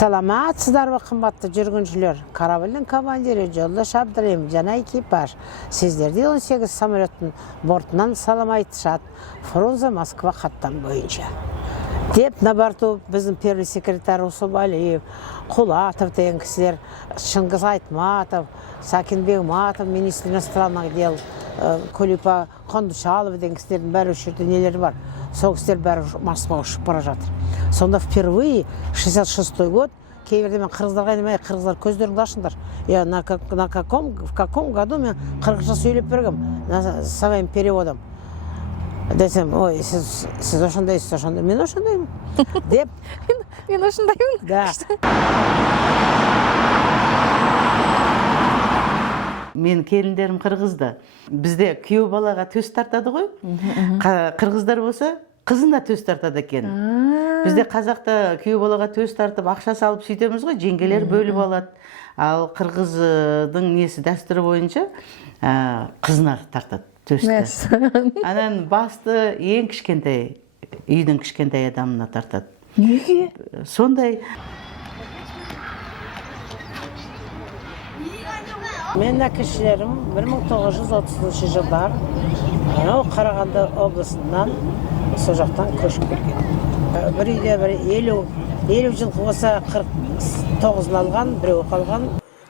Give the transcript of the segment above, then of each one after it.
Саламатсыздар ма қымбатты жүргіншілер. Корабльдің командирі Жолдаш Абдырайым жана экипаж сіздерді 18 самолеттің бортынан салам айтышат. Фрунзе Москва хаттан бойынша. Деп на борту біздің первый секретарь Усубалиев, Кулатов деген кісілер, Шыңғыс Айтматов, Сакин Бегматов, министр иностранных дел, Кулипа Кондушалов деген кісілердің бәрі үшірді нелері бар. Сол кісілер бәрі Москваға ұшып бара жатыр. Сонда впервые 66-й год кейбірде мен қырғыздарға айнамай, қырғыздар көздеріңді ашыңдар. В каком году мен қырғызша сөйлеп бергім своим переводом. Десем, ой, сіз ошондайсыз, ошондой, мен ошондаймын деп. Мен ошондаймын. Да. Мен келіндерім қырғызда. Бізде күйеу балаға төс тартады ғой. Қырғыздар болса, қызына төс тартады екен. Бізде қазақта күйеу балаға төс тартып, ақша салып сөйтеміз ғой, жеңгелер бөліп алады. Ал қырғыздың несі дәстүрі бойынша қызына тартады төсті. Анан басты ең кішкентай, үйдің кішкентай адамына тартады. Неге? Сондай. Мен әкешілерім 1930 жылдар Қарағанды облысынан сол жақтан көшіп келген. Бір үйде бір 50 жыл болса 49-ын алған, біреу қалған.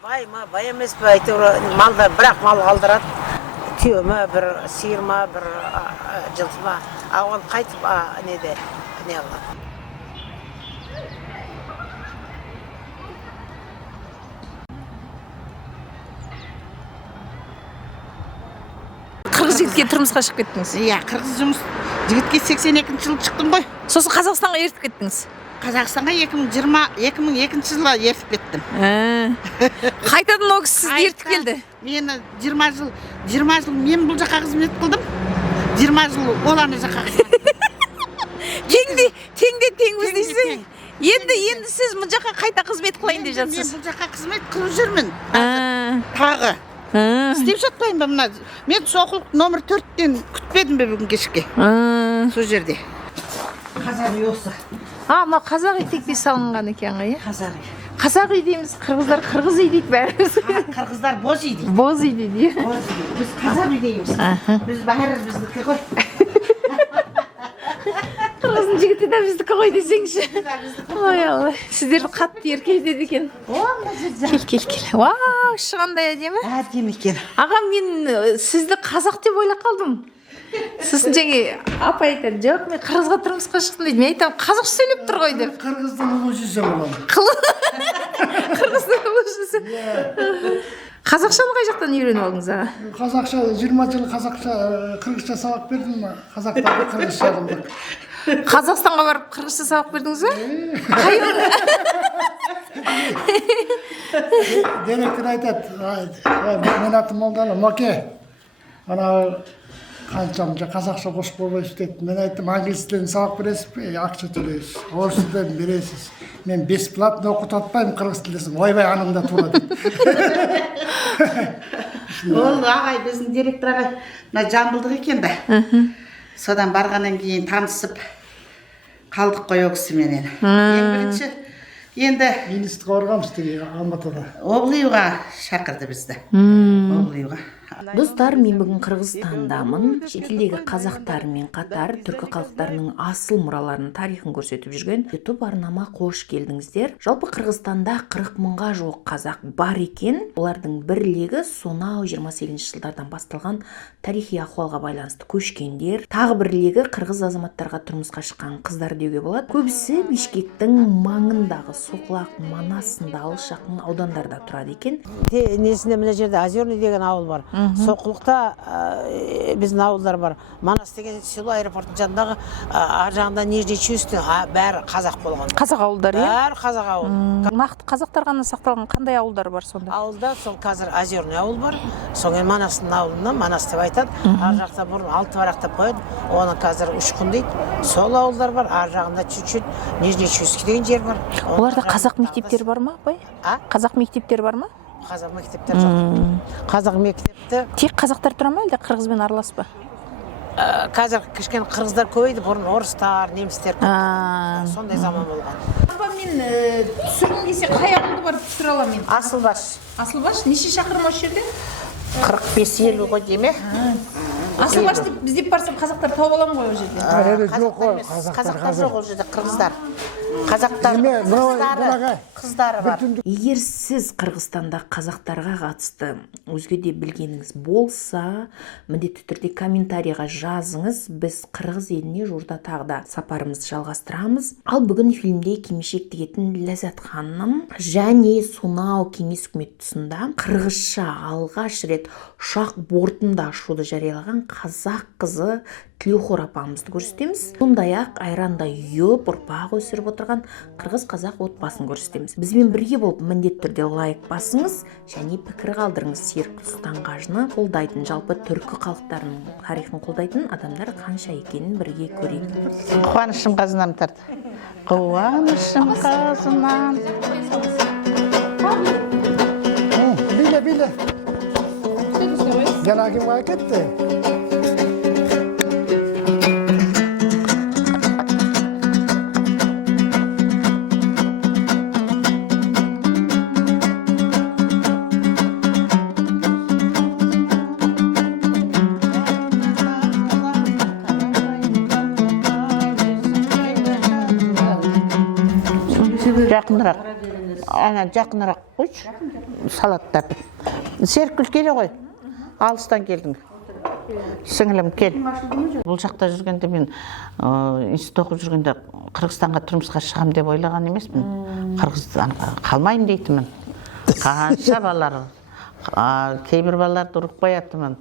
Бай ма, бай емес пе, әйтеуір малда бірақ мал қалдырады. Түйе ма, бір сиыр ма, бір жылқы ма, оған қайтып не алады. Қырғыз жігітке тұрмысқа шығып кеттіңіз. Иә, қырғыз жігітке 82 жыл шықтым ғой. Сосын Қазақстанға ертіп кеттіңіз. Қазақстанға 2002 жылы ертіп кеттім. Қайтадан ол кісі сізді ертіп келді. Мені 20 жыл мен бұл жаққа қызмет қылдым. 20 жыл ол ана жаққа қызмет. Теңде дейсіз. Енді сіз бұл жаққа қайта қызмет қылайын деп жатсыз. Мен бұл жаққа қызмет қылып жүрмін. Тағы. Істеп жатпайын ба мына? Мен соқылық номер 4-тен күтпедім бе бүгін кешке. Сол жерде. Қазақ үй осы. Мына қазақ үй текпей салынған екен ғой, иә? Қазақ үй. Қазақ үй дейміз, қырғыздар қырғыз үй дейді бәріміз. Қырғыздар боз үй дейді. Боз үй дейді, иә? Боз үй. Біз қазақ үй дейміз. Біз бәрі біздікі ғой. Қырғыздың жігіті де біздікі ғой десеңші. Ой Алла, сіздерді қатты еркелетеді екен. Кел. Вау, шығандай әдемі. Әдемі екен. Аға, мен сізді қазақ деп ойлап қалдым. Сосын жаңа апа айтады, жоқ, мен қырғызға тұрмысқа шықтым дейді. Мен айтамын, қазақша сөйлеп тұр ғой деп. Қырғыздың ұлы жүзі болады. Қырғыздың ұлы жүзі. Қазақшаны қай жақтан үйреніп алдыңыз аға? Қазақша 20 жыл қырғызша сабақ бердім. Қазақтарға қырғызша қылдық. Қазақстанға барып қырғызша сабақ бердіңіз бе? Қай Директор айтады, мен атым Молдалы, Моке. Ана қаншамша қазақша қосып қойбайсыз дейді. Мен айттым, англис тілін сабақ бересіз бе, ақша төлейсіз, орыс тілін бересіз. Мен бесплатно оқытатпаймын қырғыз тілдесін, ойбай аныңда тура дейді. Ол ағай біздің директор ағай жамбылдық екен да. Содан барғаннан кейін танысып қалдық қой ол кісіменен. Ең бірінші енді Министр қорғамыз деген Алматыда. Облыюға шақырды бізді. Облыюға. Достар, мен бүгін Қырғызстандамын. Шетелдегі қазақтармен қатар түркі халықтарының асыл мұраларының тарихын көрсетіп жүрген YouTube арнама қош келдіңіздер. Жалпы Қырғызстанда 40 мыңға жуық қазақ бар екен. Олардың бір легі сонау 28 жылдардан басталған тарихи ахуалға байланысты көшкендер. Тағы бір легі қырғыз азаматтарға тұрмысқа шыққан қыздар деуге болады. Көбісі Бишкектің маңындағы Соқлақ, Манас сынды алыс жақын аудандарда тұрады екен. Несінде мына жерде Озерный деген ауыл бар. Соқылықта біздің ауылдар бар. Манас деген село аэропорттың жанындағы ар жағында Нижний Чувствен бәрі қазақ болған. Қазақ ауылдары, иә? Бәрі қазақ ауыл. Нақты қазақтар ғана сақталған қандай ауылдар бар сонда? Ауылда сол қазір Озерный ауыл бар. Соңын Манастың ауылына Манас деп айтады. Ар жақта бұрын алты барақтап қояды. Оны қазір Үшқын дейді. Сол ауылдар бар. Ар жағында чуть-чуть Нижний Чувский деген жер бар. Оларда қазақ мектептері бар ма, апай? Қазақ мектептері бар ма? Қазақ мектептер жоқ. Қазақ мектепті тек қазақтар тұра ма, әлде қырғызбен аралас па? қазір кішкене қырғыздар көбейді, бұрын орыстар, немістер көп. Сондай заман болған. мен түсірім десе қай ауылды барып түсіре аламын мен? Асылбаш. Асылбаш неше шақырым осы жерде? 45-50 ғой деме. Асылбаш деп біз деп барсам қазақтар тауып аламын ғой ол жерде. Жоқ қой, Қазақтар жоқ ол жерде, қырғыздар. Қазақтар қыздары бар. егер сіз Қырғызстанда қазақтарға қатысты өзге де білгеніңіз болса, міндетті түрде комментарийға жазыңыз. Біз Қырғыз еліне жуырда тағы да сапарымызды жалғастырамыз. Ал бүгін фильмде кимешек тігетін Ләззат ханым және сонау кеңес үкімет тұсында қырғызша алғаш рет ұшақ бортында ашуды жариялаған қазақ қызы Тілеухор апамызды көрсетеміз. Сондай-ақ айранда үйіп, ұрпақ өсіріп отырған қырғыз-қазақ отбасын көрсетеміз. Бізбен бірге болып міндетті түрде лайк басыңыз және пікір қалдырыңыз. Серік Сұлтанғажыны қолдайтын, жалпы түркі халықтарының тарихын қолдайтын адамдар қанша екенін бірге көрейік. Қуанышым қазынам тарды. Қуанышым қазынам. Bile. Gel hakim vakit de. Жақынырақ. Ана жақынырақ қойшы. Салаттап. Серкіл келе ғой. Алыстан келдің. Сіңілім кел. Бұл жақта жүргенде мен институт оқып жүргенде Қырғызстанға тұрмысқа шығам деп ойлаған емеспін. Қырғызстанға қалмайын дейтімін. Қанша балалар, кейбір балаларды ұрып қоятымын.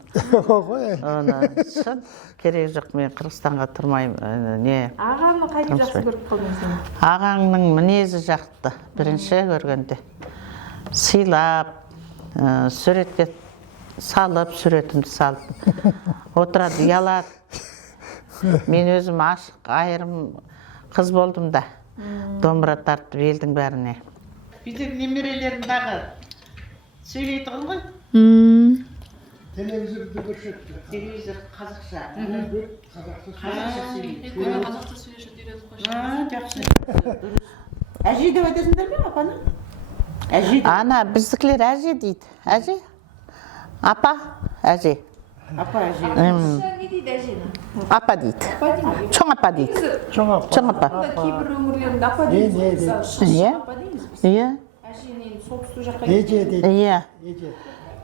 Шын керек жоқ, мен Қырғызстанға тұрмаймын. Ағаны қайда жақсы көріп қалдың сен? Ағаңның мінезі жақты, бірінші көргенде. Сыйлап, суретке салып, суретімді салып. Отырады, ұялады. Мен өзім ашық, айырым қыз болдым да. Домбыра тартып елдің бәріне. Біздің немерелерін дағы сөйлейтін ғой. Televizörde görüşüktü. Televizор қазақша. Қазақша сөйлешіп үйретіп Жақсы. Әже деп айтасыңдар ма апаны? Әже. Ана, біздікілер әже дейді. Әже? Апа, әже. Апа, әже. Не дейді әжені? Апа дейді. Чоң апа дейді. Чоң апа. Кейбір өңірлерінде апа дейміз. Иә. Иә. Әжені солтүстік жаққа кетеді. Иә.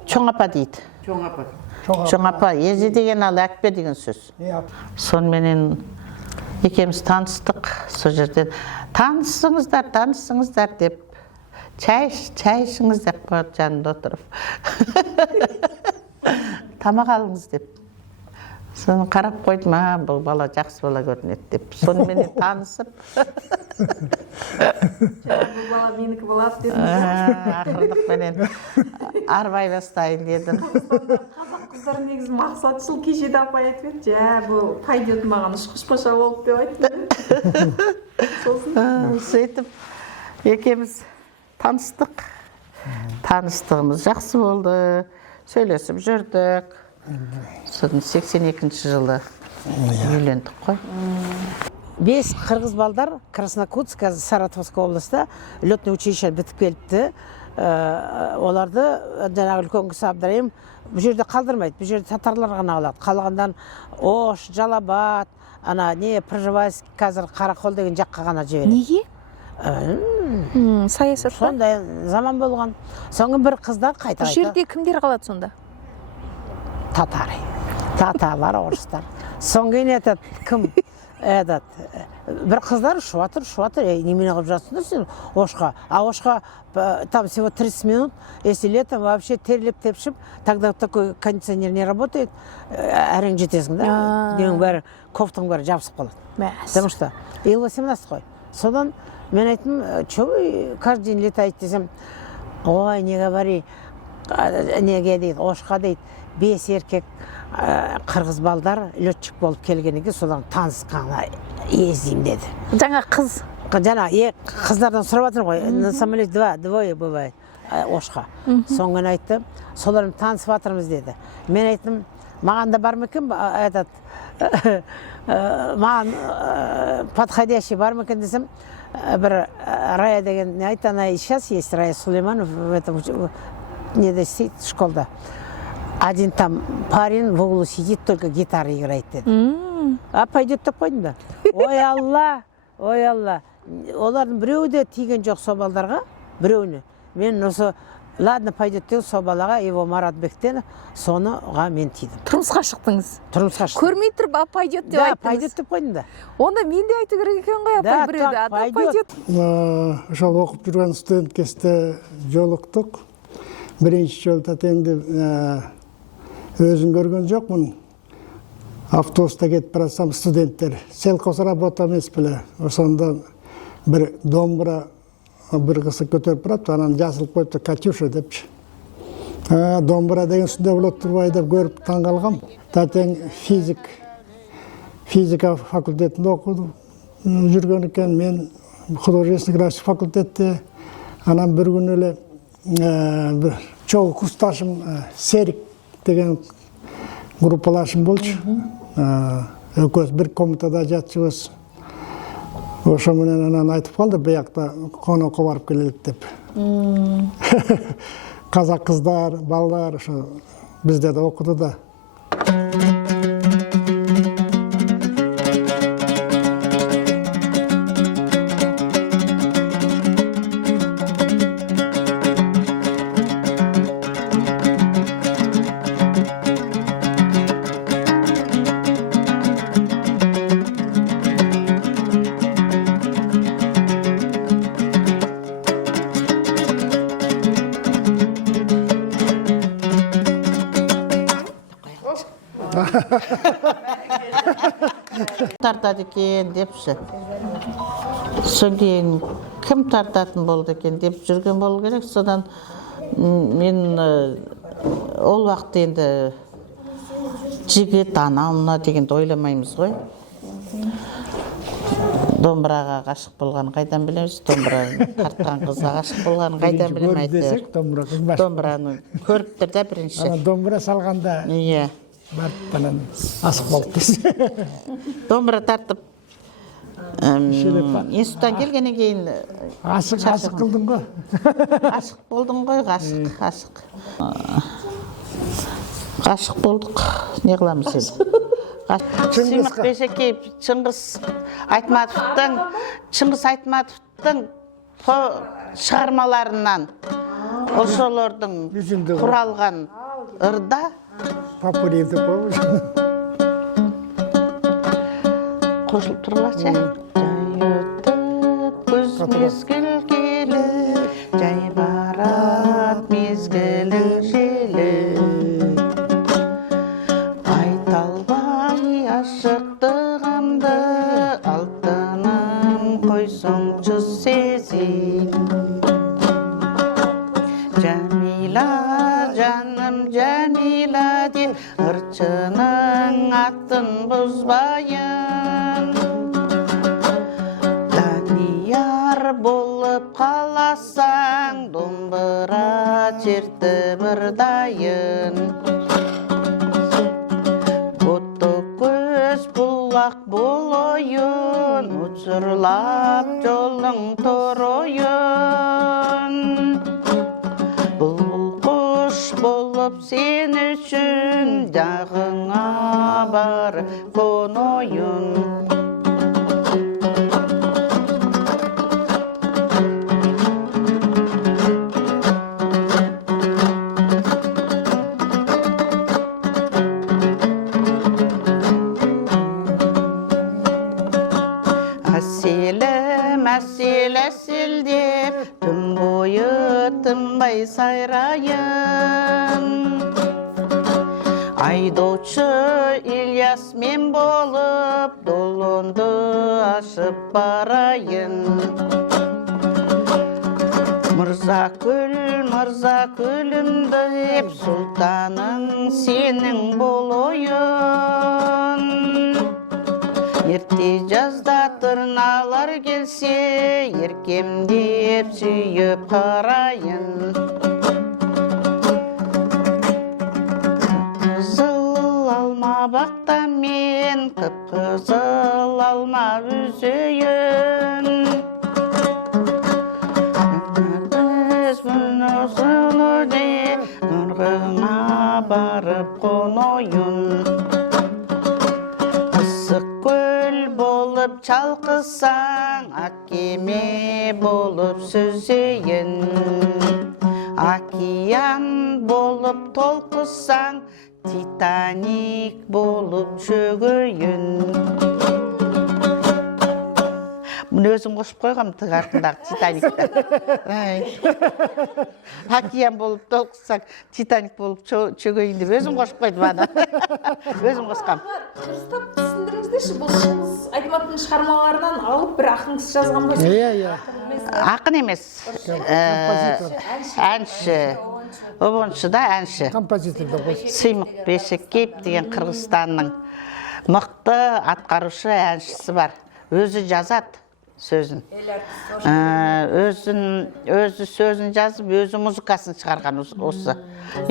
Чоң апа дейді. Чоң апа, еже деген ал әкпе деген сөз. Сонымен екеуміз таныстық сол жерден. Танысыңыздар деп, чай ішіңіз деп қойып жанында отырып. Тамақ алыңыз деп. Соны қарап қойдым, бұл бала жақсы бала көрінеді деп. Сонымен танысып. Бұл бала менікі болады дедім. Ақырдықпенен арбай бастайын дедім. Қазақ қыздар негізі мақсатшыл кешеді апай айтып еді. Бұл пойдет маған ұшқышпаша болып деп айтты. Сосын сөйтіп екеуміз таныстық. Таныстығымыз жақсы болды. Сөйлесіп жүрдік. Содан 82-ші жылы үйлендік қой. 5 қырғыз балдар Краснокутск, Саратовская облыста летный училище бітіп келіпті. Оларды жаңағы үлкен кісі Абдырайым бұл жерде қалдырмайды. Бұл жерде татарлар ғана алады. Қалғандан Ош, Жалабат, Пржевальск, қазір Қарақол деген жаққа ғана жібереді. неге? Саясат па? Сондай заман болған. Соңғы бір қыздар қайта. Бұл жерде кімдер қалады сонда? Татарлар, орыстар. Соңғы не айтады, кім? Бір қыздар ұшып жатыр, немене қылып жатсыңдар сен Ошқа. А Ошқа там всего 30 минут, если летом вообще терлеп-тепшіп, тогда такой кондиционер не работает, әрең жетесің да, дең бәрі, кофтың бәрі жабысып қалады. Потому что Ил-18 қой. Содан мен айттым, че вы каждый день летаете десем, ой, не говори, неге дейді, Ошқа дейді, 5 еркек қырғыз балдар летчик болып келгенеге содан танысқанға ездейм деді. Жаңа қыз. Жаңа қыздардан сұрап жатыр ғой, на самолет двое бывает Ошқа. Соңын айтты, соларым танысып жатырмыз деді. Мен айттым, маған да бар ма екен этот маған подходящий бар ма екен десем, бір Рая деген не айтты, она и сейчас есть, Рая Сулейманов в этом неде істейді школда. Один там парень в углу сидит, только гитара играет деді. А пойдет деп қойдым да. Ой Алла, ой Алла. Олардың біреуі де тиген жоқ сол балдарға, біреуіне. Мен осы ладно пойдет деп сол балаға его Марат Бектенов, соныға мен тидім. Тұрмысқа шықтыңыз. Тұрмысқа шықтым. Көрмей тұрып, а пойдет деп Да, айттыңыз. пойдет деп қойдым да. Онда мен де айту керек екен ғой, Да, апай біреуді. так, Ата пойдет. пойдет. Ошол окуп жүргөн студент кезде жолуктук. Биринчи жолу енді өзүн көргөн жокмун. Автобуста кетип баратсам студенттер селкос работа эмес беле. Ошондо бир домбура bir kızı götürüp bıraktı, anam yazılıp koyup Katюша депчи. Домбыра деген үстүндө болот турбай деп көрүп таң калгам. Татең физика факультетинде окудум. Жүргөн экен, мен художественный график факультетте. Анан бир күнү эле бир чогуу курсташым Серик деген группалашым болчу. Экөөбүз бир комнатада жатчыбыз. Ошо менен анан айтып калды, биякта конокко барып келелик деп. Казак кыздар, балдар ошо бизде да окуду да. Тартады екен депші. Соң кейін кім тартатын болды екен деп жүрген болу керек. Содан мен ол уақытта енді жігіт ана дегенді ойламаймыз ғой. Домбыраға ғашық болған қайдан білеміз, домбыраны тартқан қызға ғашық болған қайдан білем әйтеуір. Домбыраны көріптір да бірінші. Домбыра салғанда Иә. барып банан асық болды дейсіз. Домбыра тартып институттан келгеннен кейін Асық қылдың ғой. ғашық болдың ғой, ғашық. Ғашық болдық, не қыламыз енді? Сыймық Бейсекей Шыңғыс Айтматовтың шығармаларынан ошолордың құралған ырда Папуриев деп қоймыз. қосылып тұрғыласы. Жай өтіп күз мезгіл келіп, жай барат мезгілің желіп. Айта албай ашықтығымды, алтыным қойсоңчу сезім. Жәмила, жаным Жәмила деп, ырчының атын бұзбайын. Данияр болып қаласаң, домбыра чертіп ырдайын. Отто көз бұлақ бұл ойын, ұчырлап жолың тор ойын. Бұлбұл құш болып сен үшін, жағыңа бар қон ойын. Әсел-әсел-әсел түн бойы тынбай сайрайын. Айдоушы Ильяс мен болып, долонды ашып барайын. Мырза күлім деп, сұлтаның сенің болойын. Ерте жазда тырналар келсе, еркемдеп сүйіп қарайын. Қызыл мен қып-қызыл алма үзейін. Нұрғыңа барып қонойын. Мысық көл болып чалқысаң, ақ кеме болып сүзейін. Океан болып толқысаң, Титаник болып шөгейін. Мұны өзім қосып қойғам тық артындағы Титаникті. Океан болып толқысаң, Титаник болып шөгейін деп өзім қосып қойдым ана. Өзім қосқам. Дұрыстап түсіндіріңіздерші, бұл шыңғыс айтматтың шығармаларынан алып бір ақын кісі жазған ба? Иә. Ақын емес, әнші. Обоншы да әнші. Композитор да қой. Сыймық Бесекеев деген Қырғызстанның мықты атқарушы әншісі бар. Өзі жазады сөзін. Өзі сөзін жазып, өзі музыкасын шығарған осы.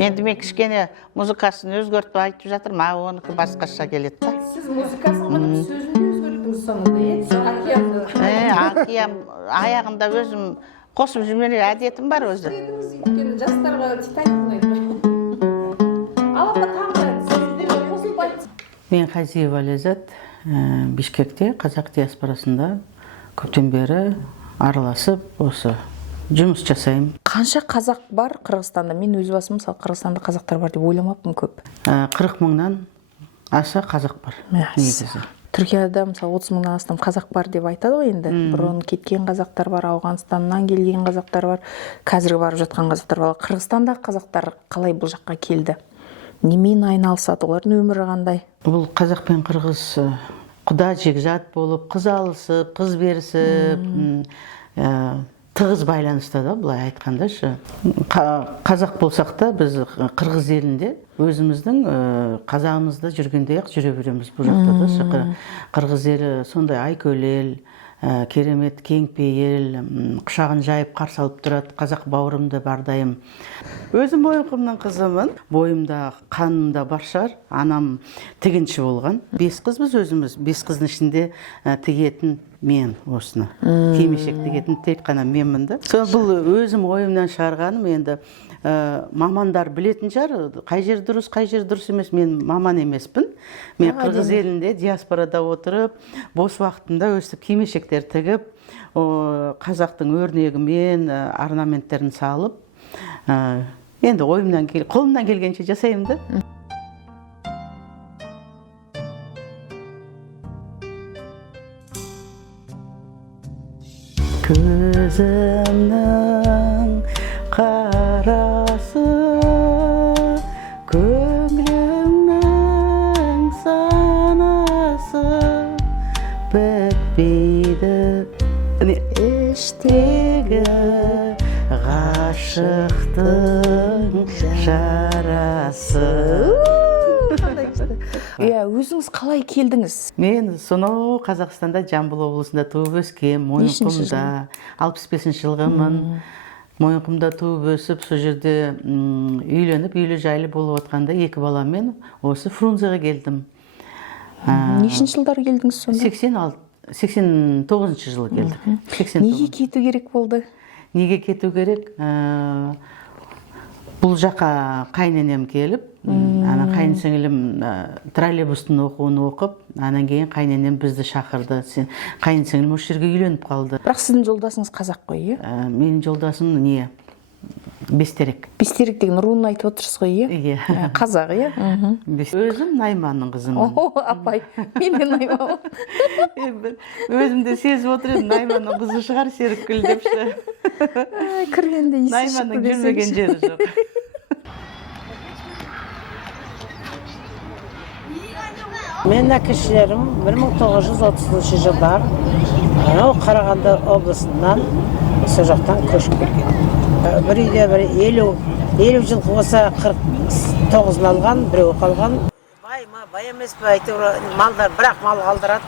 Енді мен кішкене музыкасын өзгертіп айтып жатырмын, оныкі басқаша келеді да. Сіз музыкасын ғана сөзін де өзгерттіңіз соңында, Океан аяғында өзім қосып жүрмелі әдетім бар өзі. Өйткені жастарға Титаник ұнайды. Алапа тағы сіздер қосылып айтсын. Мен Хазиева Ләззат, Бишкекте, қазақ диаспорасында көптен бері араласып, осы жұмыс жасаймын. Қанша қазақ бар Қырғызстанда? Мен өз басым мысалы Қырғызстанда қазақтар бар деп ойламаппын көп. 40 мыңнан аса қазақ бар негізі. Түркияда мысалы 30 мыңнан астам қазақ бар деп айтады ғой енді. Бұрын кеткен қазақтар бар, Ауғанстаннан келген қазақтар бар, қазіргі барып жатқан қазақтар бар. Қырғызстандағы қазақтар қалай бұл жаққа келді? Немен айналысады? Олардың өмірі қандай? Бұл қазақ пен қырғыз құда жекжат болып, қыз алысып, қыз берісіп, тығыз байланысты да, былай айтқандашы. Қазақ болсақ та біз қырғыз елінде өзіміздің қазағымызда жүргендей-ақ жүре береміз бұл жақта да. Қырғыз елі сондай айкөлел, керемет кеңпейіл, құшағын жайып қарсы алып тұрады, қазақ бауырымда бардайым. Өзім Мойынқұмның қызымын, бойымда, қанымда бар шығар. Анам тігінші болған. 5 қызбыз өзіміз, 5 қыздың ішінде тігетін мен осыны. Кимешек тігетін тек қана менмін да. Бұл өзім ойымнан шығарғаным, енді мамандар білетін шығар, қай жер дұрыс, қай жер дұрыс емес. Мен маман емеспін. Мен қырғыз елінде диаспорада отырып, бос уақытымда өстіп кимешектер тігіп, қазақтың өрнегімен орнаменттерін салып, енді қолымнан келгенше жасаймын да. Көзімнің қарасы, көңілімнің санасы бітпейді іштегі ғашықтың жарасы. Өзіңіз қалай келдіңіз? Мен сонау Қазақстанда Жамбыл облысында туып өскен, Мойынқұмда 65 жылғымын. Мойынқұмда туып өсіп, сол жерде үйленіп, үйлі жайлы болып отқанда 2 баламен осы Фрунзеге келдім. Нешінші жылдар келдіңіз сонда? 89 жылы келдім. Неге кету керек болды? Неге кету керек? Бұл жаққа қайненем келіп, қайынсіңілім троллейбустың оқуын оқып, анан кейін қайненем бізді шақырды. Қайынсіңілім осы жерге үйленіп қалды. Бірақ сіздің жолдасыңыз қазақ қой, е? Менің жолдасым не? Бестерек. Бестерек деген руын айтып отырсыз ғой, е? Қазақ, е? Өзім Найманның қызымын. Апай, мен де Найман. Өзімді сезіп отырым, Найманның қызы шығар, Серікгүл депші. Кіргенде есі шықты Найманның жүрмеген жері жоқ. Мен әкешілерім 1930 жылдар Қарағанды облысынан сол жақтан көшіп келген. Бір үйде бір 50 жылқы болса 49-ын алған, біреу қалған. Бай емес пе, әйтеуір малдар, бірақ мал қалдырады.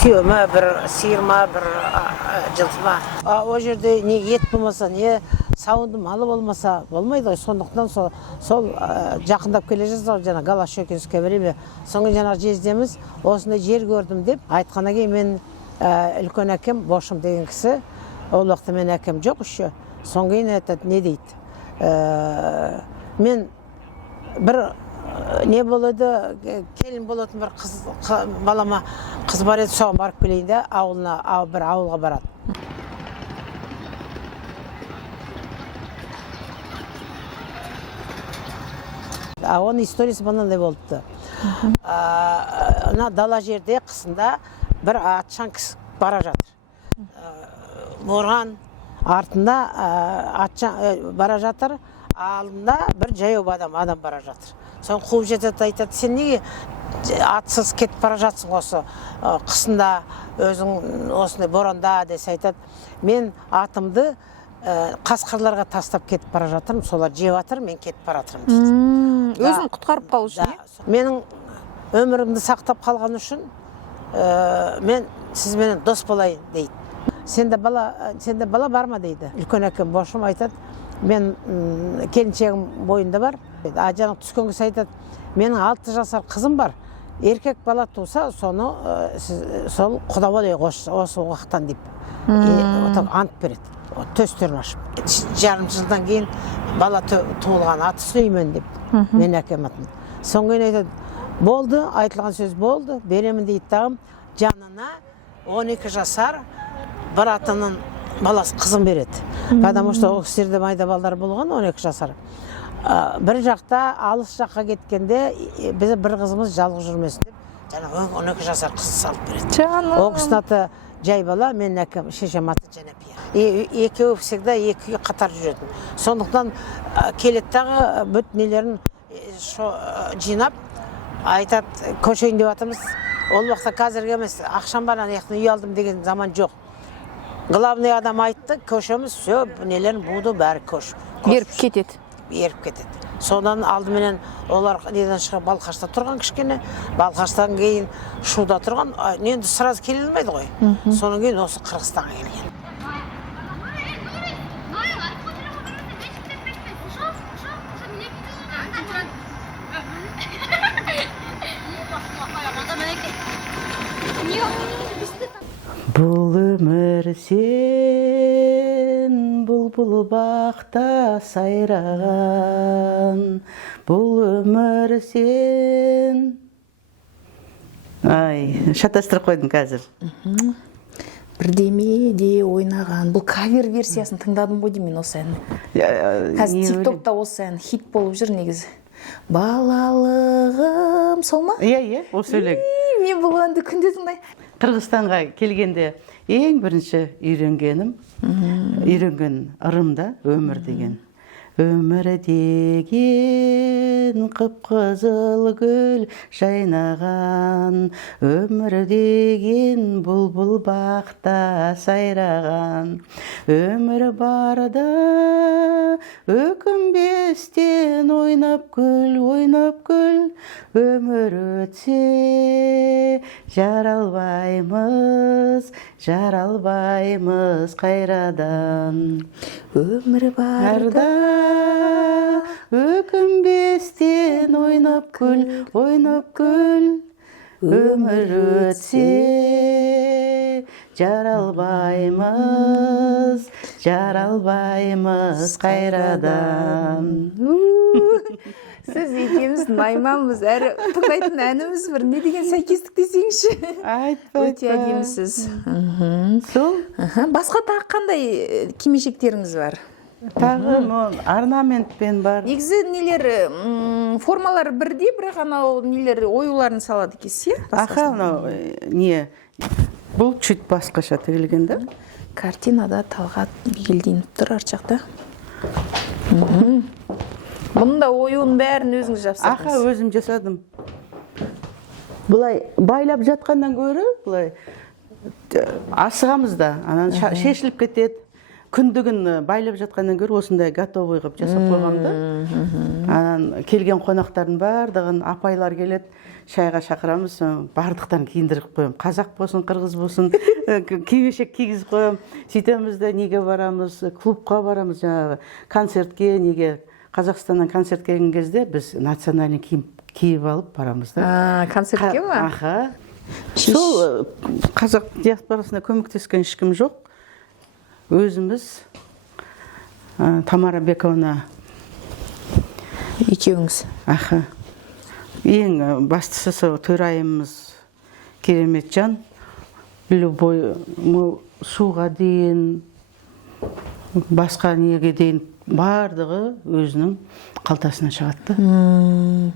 Түйе ме, бір сиыр ма, бір жылқы ма. О жерде не ет болмаса, не сауынды малы болмаса болмайды ғой. Сондықтан сол жақындап келе жатыр жана Голощекинское время. Соңғы жана жездеміз осындай жер көрдім деп айтқаннан кейін мен үлкен әкем Бошым деген кісі, ол уақытта мен әкем жоқ еще. Соңғы кейін айтады, не дейді? Мен бір не болады, келін болатын бір балама қыз бар еді, соған барып келейін де ауылына, бір ауылға барады. Оның историясы мынандай болыпты. Дала жерде қысында бір атшан кісі бара жатыр. Борған артында атшан бара жатыр, алдында бір жаяу адам бара жатыр. Соң қуып жетеді, айтады, сен неге атсыз кетіп бара жатсың осы қысында, өзің осындай боранда десе айтады, мен атымды қасқырларға тастап кетіп бара жатырмын, солар жеп жатыр, мен кетіп бара жатырмын дейді. Өзін құтқарып қалу үшін, менің өмірімді сақтап қалған үшін мен сізбенен дос болайын дейді. Сенде бала бар ма дейді. Үлкен әкем Бошым айтады, мен келіншегім бойында бар. Ажаның түскен кісі айтады, менің 6 жасар қызым бар. Еркек бала туса, соны сол құда болайық осы уақыттан деп ант береді. Төстерін ашып. Жарым жылдан кейін бала туылған, аты Сүлеймен деп, мен әкем атын. Соңғы кейін айтады, болды, айтылған сөз болды, беремін дейді тағым, жанына 12 жасар бір атының баласы қызын береді. Потому что ол кісілерде майда балдар болған 12 жасар. Бір жақта алыс жаққа кеткенде бізде бір қызымыз жалғыз жүрмесін деп, жаңа 12 жасар қызын салып береді. Ол кісінің аты жай бала, мен әкем, шешем аты Жанапия. Екеуі всегда екі қатар жүретін. Сондықтан келеттағы бүт нелерін жинап, айтады, көшейін деп атымыз. Ол уақытта қазіргі емес, ақшам бар, аяқтан үй алдым деген заман жоқ. Главный адам айтты, көшеміз, все, нелерін буды, бәрі көш. беріп кетеді. Еріп кетеді. Содан алдыменен олар неден шығып Балқашта тұрған кішкене, Балқаштан кейін Шуда тұрған, енді сразу келе алмайды ғой. Содан кейін осы Қырғызстанға келген. Бұл өмір сен, бұлбұл бақта сайраған, бұл өмір сен. Ай, шатастырып қойдың қазір. Бірдемеде ойнаған. Бұл кавер версиясын тыңдадым ғой деймін осы ән. Қазір тиктокта осы ән хит болып жүр негізі. Балалығым, сол ма? Иә, ол сөйлек. Мен бұл әнді күнде тыңдаймын. Қырғызстанға келгенде ең бірінші үйренген ырымда өмір деген. Өмір деген қып-қызыл гүл жайнаған, өмір деген бұлбұл бақта сайраған. Өмір барда өкінбестен ойнап күл, өмір өтсе жаралбаймыз қайрадан. Өмір барда өкінбестен ойнап күл, өмір өтсе жаралбаймыз қайрадан. Сіз екеуміз найманбыз, әрі тыңдайтын әніміз бір. Не деген сәйкестік десеңші? Айтпа. Өте әдемісіз. Сол? Басқа тағы қандай кимешектеріңіз бар? Тағы орнаментпен бар. Негізі нелер формалары бірдей, бірақ анау нелер оюларын салады екенсіз, иә? Аха, не? Бұл чуть басқаша тігілген да? Картинада Талғат Бигелдинов тұр арт жақта. Бұнда оюын бәрін өзіңіз жасадыңыз. Аха, өзім жасадым. Бұлай байлап жатқаннан гөрі, бұлай асығамыз да, анан шешіліп кетеді. Күндігін байлап жатқаннан гөрі осындай готовый қылып жасап қойғам да. Анан келген қонақтардың бардығын апайлар келеді. шайға шақырамыз, бардықтан киіндіріп қоямын. Қазақ болсын, қырғыз болсын, кимешек кигізіп қоямын. Сөйтеміз де неге барамыз, клубқа барамыз, жаңағы концертке, неге Қазақстаннан концерт келген кезде біз национальный киіп алып барамыз да. Концертке ма? Аха. Сол қазақ диаспорасына көмектескен ешкім жоқ. Өзіміз Тамара Бековна Екеуіңіз. аха. Ең бастысы сол төрайымыз керемет жан. Любой суға дейін, басқа неге дейін бардығы өзінің қалтасынан шығады.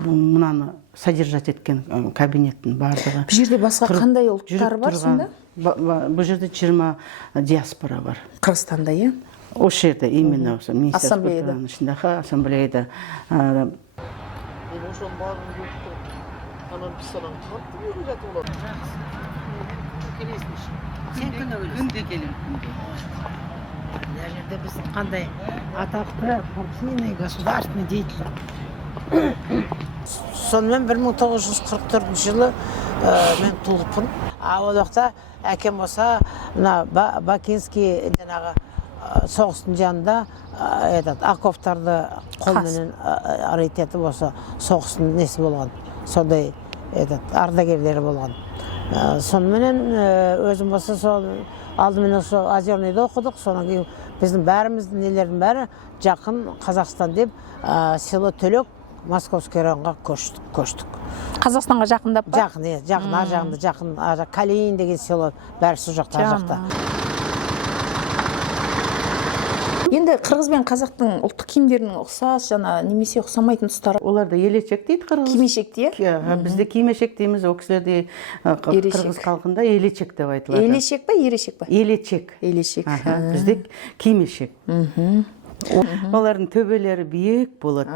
Мынаны содержать еткен кабинеттің бардығы. Бұл жерде басқа қандай ұлттар бар сонда? Бұл жерде 20 диаспора бар. Қырғызстанда, иә? Осы жерде именно осы Ассамблеяда. министерство ассамблеяда. Күнде келем. Мына жерде біз қандай атақты партийный государственный деятель. Сонымен 1944 жылы мен туылыппын. Ол уақытта әкем болса, мына Бакинский жаңағы соғыстың жанында окоптарды қолменен аритеті болса, соғыстың несі болған. Сондай ардагерлері болған. Сонымен өзім болса сол алдымен осы Озерныйда оқыдық, содан кейін біздің бәріміздің нелердің бәрі жақын Қазақстан деп село Төлек Московский районға көштік. Қазақстанға жақындап па? Жақын, жақын, ар жағында, жақын, Калинин деген село бәрі сол жақта, ар жақта. Енді қырғыз бен қазақтың ұлттық киімдерінің ұқсас, жана немесе ұқсамайтын тұстары. Оларды елечек дейді қырғыз. Кимешек де? Бізде кимешек дейміз, ол кісілерде қырғыз халқында елечек деп айтылады. Елешек па, ерешек па? Елечек. Елешек. Бізде кимешек. Олардың төбелері биік болады.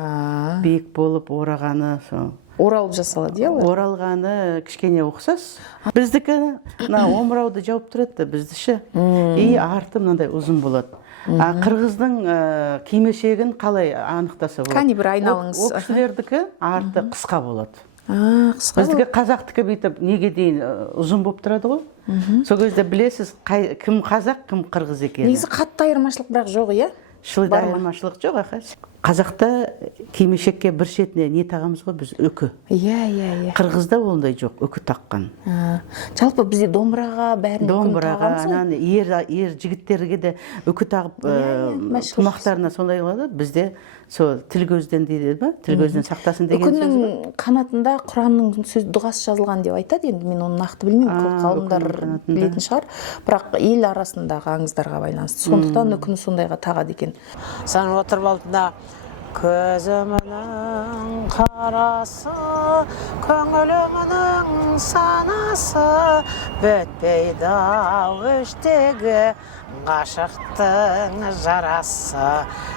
Биік болып орағаны Оралып жасалады, иә? Оралғаны кішкене ұқсас. Біздікі омырауды жауып тұрады, біздіші. И арты мынандай ұзын болады. Қырғыздың кимешегін қалай анықтаса болады? Кәне бір айналыңыз. Ол кісілердікі арты қысқа болады. Қысқа. Біздікі қазақтікі бүйтіп неге дейін ұзын болып тұрады ғой. Сол кезде білесіз, кім қазақ, кім қырғыз екені. Негізі қатты айырмашылық бірақ жоқ, иә? Шылда айырмашылық жоқ, аха. Қазақта кимешекке бір шетіне не тағамыз ғой, біз үкі. Иә. Қырғызда ондай жоқ, үкі таққан. Жалпы бізде домбыраға бәріне үкі тағамыз ғой. Ер жігіттерге де үкі тағып тымақтарына сондай қылады. Бізде сол тіл көзден дейді ме? Тіл көзден сақтасын деген сөз. Үкінің қанатында Құранның сөз дұғасы жазылған деп айтады. Енді мен оны нақты білмеймін, ғалымдар білетін шығар. Бірақ ел арасындағы аңыздарға байланысты. Сондықтан үкіні сондайға тағады екен. Сан отырып алдында көзімнің қарасы, көңілімнің санасы, бітпейді өштегі ғашықтың жарасы.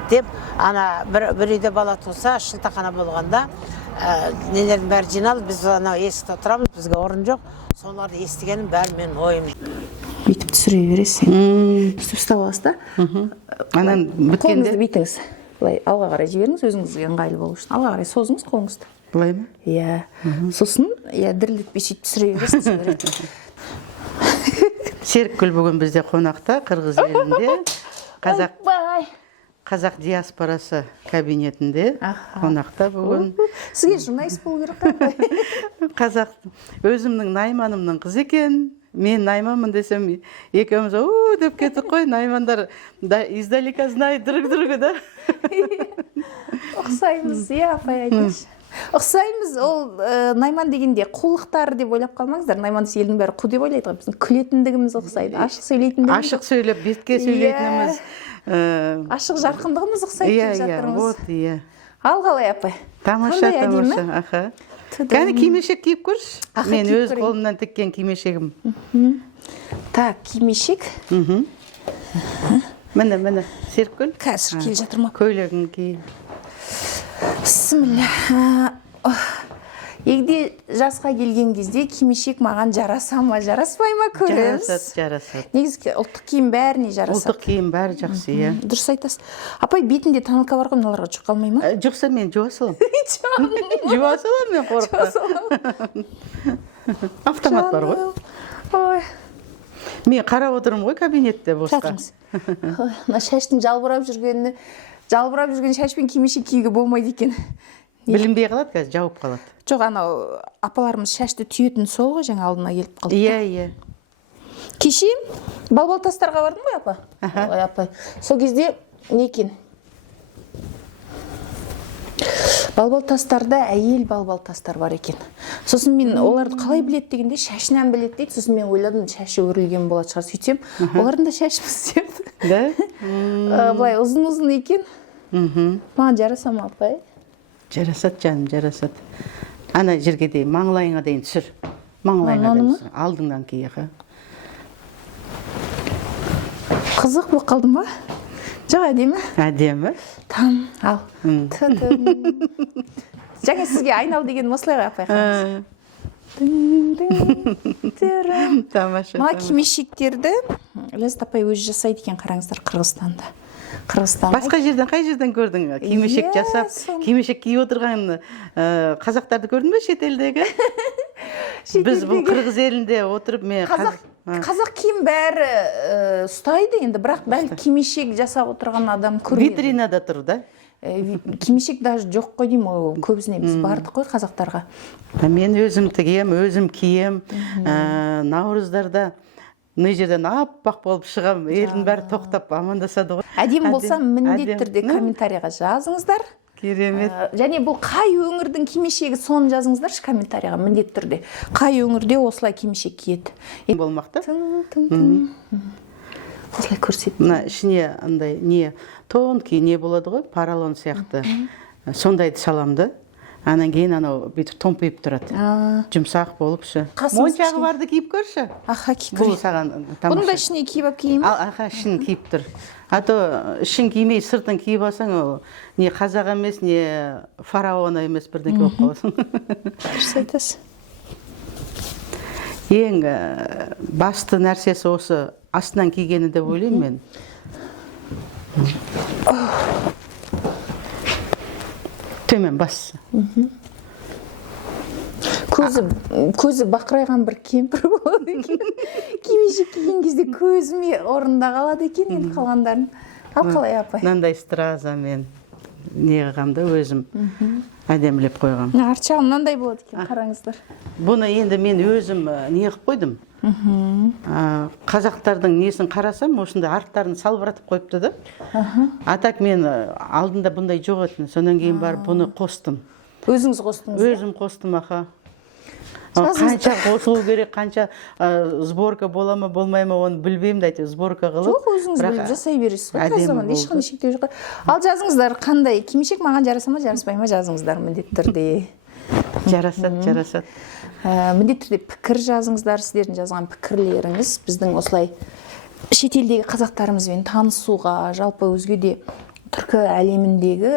Деп, бір үйде бала туса, шылтақана болғанда, нелердің бәрі жиналып, біз есікте отырамыз, бізге орын жоқ. Соларды естігенім бәрі мен ойым. Бүйтіп түсіре бересің. Үстіп ұстап аласыз да? Анан біткенде қолыңызды бүйтіңіз. Былай алға қарай жіберіңіз, өзіңізге ыңғайлы болу үшін. Алға қарай созыңыз қолыңызды. былай ма? Иә. Сосын, дірілдетпей сөйтіп түсіре бересіз. Серікгүл бүгін бізде қонақта, Қырғыз елінде, қазақ диаспорасы кабинетінде қонақта бүгін. Сізге журналист болу керек қой. Қазақ өзімнің Найманымның қыз екен. Мен Найманмын десем, екеуміз деп кетіп қой, Наймандар издалека знает друг-друга, да? Ұқсаймыз, иә, апай айтыңызшы. Ұқсаймыз, ол Найман дегенде қулықтар деп ойлап қалмаңыздар. Найман елдің бәрі қу деп ойлайды ғой. Біздің күлетіндігіміз ұқсайды, ашық сөйлейтіндігіміз. Ашық сөйлеп, бетке сөйлейтініміз. Ашық жарқындығымыз ұқсайды деп жатырмыз. Вот, иә. Ал қалай, апай? Тамаша, аха. Кәне кимешек киіп көрші. Мен өз қолымнан тіккен кимешегім. Так, кимешек. Міне, Серікгүл. Қазір келе жатыр ма? Көйлегін ки. Бісміллә. егде жасқа келген кезде кимешек маған жараса ма жараспай ма көреміз. Жарасады. Негізі ұлттық киім бәріне жарасады. Ұлттық киім бәрі жақсы, иә. Дұрыс айтасыз. Апай, бетінде тональка бар ғой, мыналарға жұқа алмай ма? Жұқса мен жуа салам. Жуа салам мен қорықта. Автомат бар ғой. Ой, Мен қарап отырмын ғой кабинетте босқа. жатыңыз. Мына шаштың жалбырап жүрген шашпен кимешек киюге болмайды екен. Білінбей қалады қазір, жауып қалады. Жоқ, анау апаларымыз шашты түйетін сол ғой, жаңа алдына келіп қалды. Иә. Кеше балбал тастарға бардым ғой, апа. Ой, апай. Сол кезде не екен? Балбал тастарда әйел балбал тастар бар екен. Сосын мен оларды қалай білет дегенде шашынан білет дейді. Сосын мен ойладым, шашы өрілген болады шығар. Сөйтсем, олардың да шашы сияқты. Да? Былай ұзын екен. Маған жараса ма, апай? Жарасады жаным, жарасады. Ана жерге дейін, маңлайыңа дейін түсір. Маңлайыңа дейін түсір. Алдыңдан киеға. Қызық болып қалды ма? Жоқ, әдемі. Әдемі. Там, ал. Жаңа сізге айнал деген осылай ғой, апай. Тамаша. Мына кимешектерді Ләззат апай өзі жасайды екен, қараңыздар, Қырғызстанда. Басқа жерден, қай жерден көрдің? Кимешек жасап, кимешек киіп отырған қазақтарды көрдің бе шетелдегі? Біз бұл Қырғыз елінде отырып, мен Қазақ киім бәрі ұстайды енді, бірақ бәл кимешек жасап отырған адам көрмеді. Витринада тұр да? Кимешек даже жоқ қой деймін, көбісіне біз бардық қой қазақтарға. Мен өзім тігем, өзім кием. Наурыздарда мына жерден аппақ болып шығам, елдің бәрі тоқтап амандасады ғой. Әдемі болса міндетті түрде комментарийға жазыңыздар. Керемет. Және бұл қай өңірдің кимешегі соны жазыңыздаршы комментарийға, міндетті түрде. Қай өңірде осылай кимешек киеді. Болмақты? Осылай көрсетті. Мына ішіне андай не тонкий не болады ғой, паралон сияқты. Сондайды саламды. Анан кейін анау бүйтіп томпиып тұрады. Жұмсақ болып ше. Моншағы барды киіп көрші. Аха, киіп Бұл көрші. саған тамаша. Бұны да ішіне киіп алып киейін. Аха, ішін киіп тұр. А то ішін кимей сыртын киіп алсаң, ол не қазақ емес, не фараона емес бірдеңе болып қаласың. Дұрыс айтасыз. Ең басты нәрсесі осы астынан кигені деп ойлаймын мен. Төмен бас. Көзі бақырайған бір кемпір болады екен. Кимешек киген кезде көзіме орында қалады екен, енді қалғандарын. Ал қалай, апай? Мынандай страза мен неғамды өзім әдемілеп қойғам. Арт жағы мынандай болады екен, қараңыздар. Бұны енді мен өзім неғып қойдым. Қазақтардың несін қарасам, осында арттарын салбыратып қойыпты да. Атак мен алдында бұндай жоқ етін, сонан кейін барып бұны қостым. Өзіңіз қостыңыз? Өзім қостым, аха. Қанша қосылу керек, қанша сборка бола ма, болмай ма, оны білбеймін да, сборка қылып. Жоқ, өзіңіз біліп жасай бересіз ғой, қай заман, ешқандай шектеу жоқ. Ал жазыңыздар, қандай кимешек маған жараса ма, жараспай ма, жазыңыздар міндетті түрде. Жарасады, жарасады. Міндетті түрде пікір жазыңыздар, сіздердің жазған пікірлеріңіз біздің осылай шетелдегі қазақтарымызбен танысуға, жалпы өзге де түркі әлеміндегі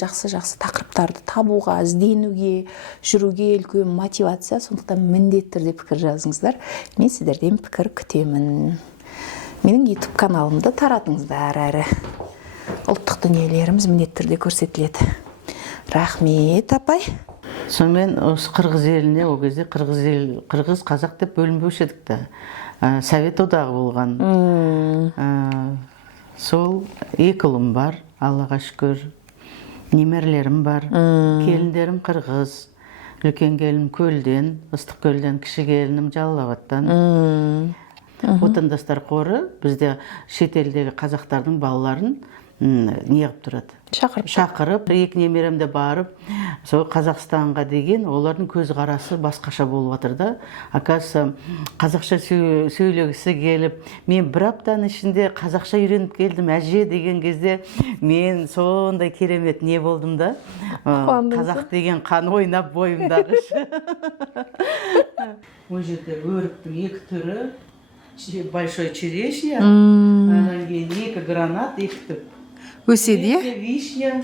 жақсы тақырыптарды табуға, ізденуге, жүруге үлкен мотивация. Сондықтан міндетті түрде пікір жазыңыздар. Мен сіздерден пікір күтемін. Менің YouTube каналымды таратыңыздар әрі. Ұлттық дүниелеріміз міндетті түрде көрсетіледі. Рахмет, апай. Сонымен осы Қырғыз еліне, ол кезде Қырғыз қазақ деп бөлінбеуші едік та. Совет одағы болған. Сол екі ұлым бар, Аллаға шүкір. Немерлерім бар. Келіндерім Қырғыз. Үлкен келінім Көлден, Ыстық Көлден, кіші келінім Жалалабадтан. Отандастар қоры бізде шетелдегі қазақтардың балаларын неғып тұрады. Шақырып, екі немеремде барып, сол Қазақстанға деген олардың көз қарасы басқаша болып жатыр да. Оказывается, қазақша сөйлегісі келіп, мен бір аптаның ішінде қазақша үйреніп келдім, әже деген кезде мен сондай керемет не болдым да. Қазақ деген қан ойнап бойымдағы. Ол жерде өріктің екі түрі, большой черешня, анан кейін екі гранат, екі түп. Өседі, Вишня.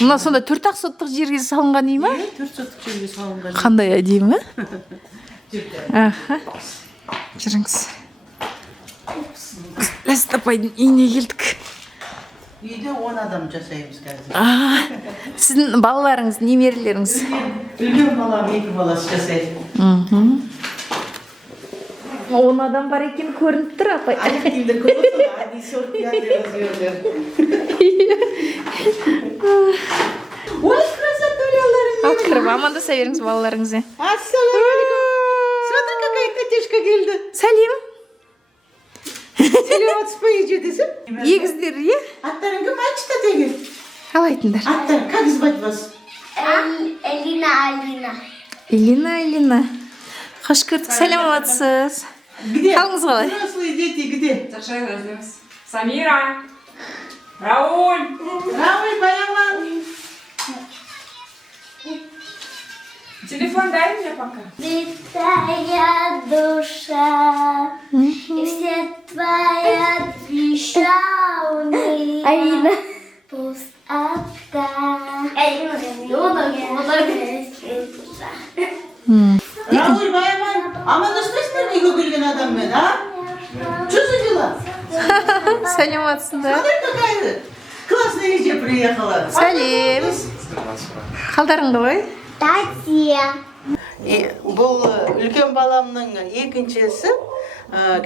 мына сонда 4 ақ соттық жерге салынған үй ма? 4 соттық жерге салынған. Қандай әдемі. Аха. Жүріңіз. Ләстапайдың үйіне келдік. Үйде 10 адам жасаймыз қазір. Сіздің балаларыңыз, немерелеріңіз? Үлкен балам 2 баласы жасайды. 10 адам бар екен көрініп тұр, апай. Аяқтыңдар көп болса, адни сорт яғды размерлер. Ой, красотуляларым. Ал кіріп, амандаса беріңіз балаларыңызбен. Ассалаумағалейкум. Смотри, какая котешка келді. Сәлем. Саламатсыз ба, ежедесің? Егіздер, е? Аттарың кім? Айтшы тегі. Ал айтыңдар. Аттар, как звать вас? Элина. Қош көрдік, сәлематсыз. Где? Қалыңыз қалай? Взрослые дети, где? Самира! Рауль! Рауль, Баяман. Телефон дай мне пока. Святая душа, и все твоя душа у них. Алина. Пустота. Рауль, Баяман. Амандаспайсыңдар үйге келген адаммен, а? Что за дела? Сәлематсыңдар. Смотри, какая классная еже приехала. Сәлем. Қалдарың қалай? Татья. Бұл үлкен баламның екіншісі,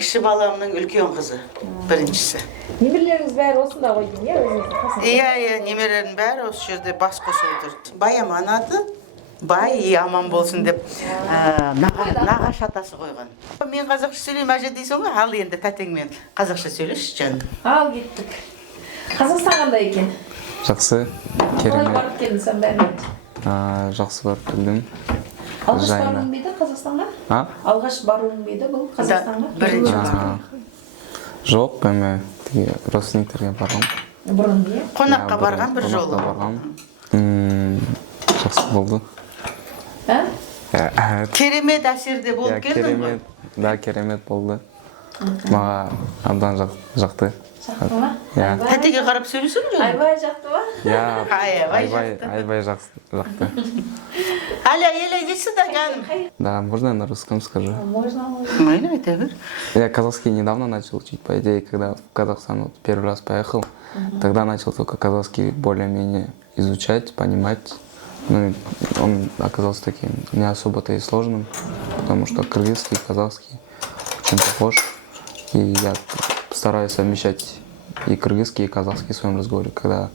кіші баламның үлкен қызы, біріншісі. Немерелеріңіз бәрі осында ғой дейін, өзіңіздің қасыңызда? Иә, немерелердің бәрі осы жерде бас қосып отыр. Баяман аты, бай аман болсын деп нағашы атасы қойған. Мен қазақша сөйлеймін, әже дейсің ғой, ал енді тәтеңмен қазақша сөйлеші жаным. Ал кеттік. Қазақстан қандай екен? Жақсы, Қалай керемет. барып келдің сен бәріне? Жақсы барып келдім. Алғаш Жайна. баруың ба еді Қазақстанға? А? Алғаш баруың ба еді бұл Қазақстанға? Бірінші А, Жоқ, эми тиги родственниктерге баргам. Бұрын, е? қонаққа барған бір жолы. баргам. Жақсы болды. Керемет әсерде болып келдің ғой. Керемет, да, керемет болды. Мага абдан жақты. Жақты ма? Иә. Тәтеге қарап сөйлесің жоқ? Айбай жақты ма? Иә, Айбай айбай жақты. Аля, еле дейсің да жаным. Да, можно я на русском скажу? Можно. Мені айта бер. Я казахский недавно начал учить, по идее, когда в Казахстан вот первый раз поехал, тогда начал только казахский более-менее изучать, понимать. Ну, и он оказался таким не особо-то и сложным, потому что кыргызский, казахский очень похож. И я стараюсь совмещать и кыргызский, и казахский в своем разговоре. Когда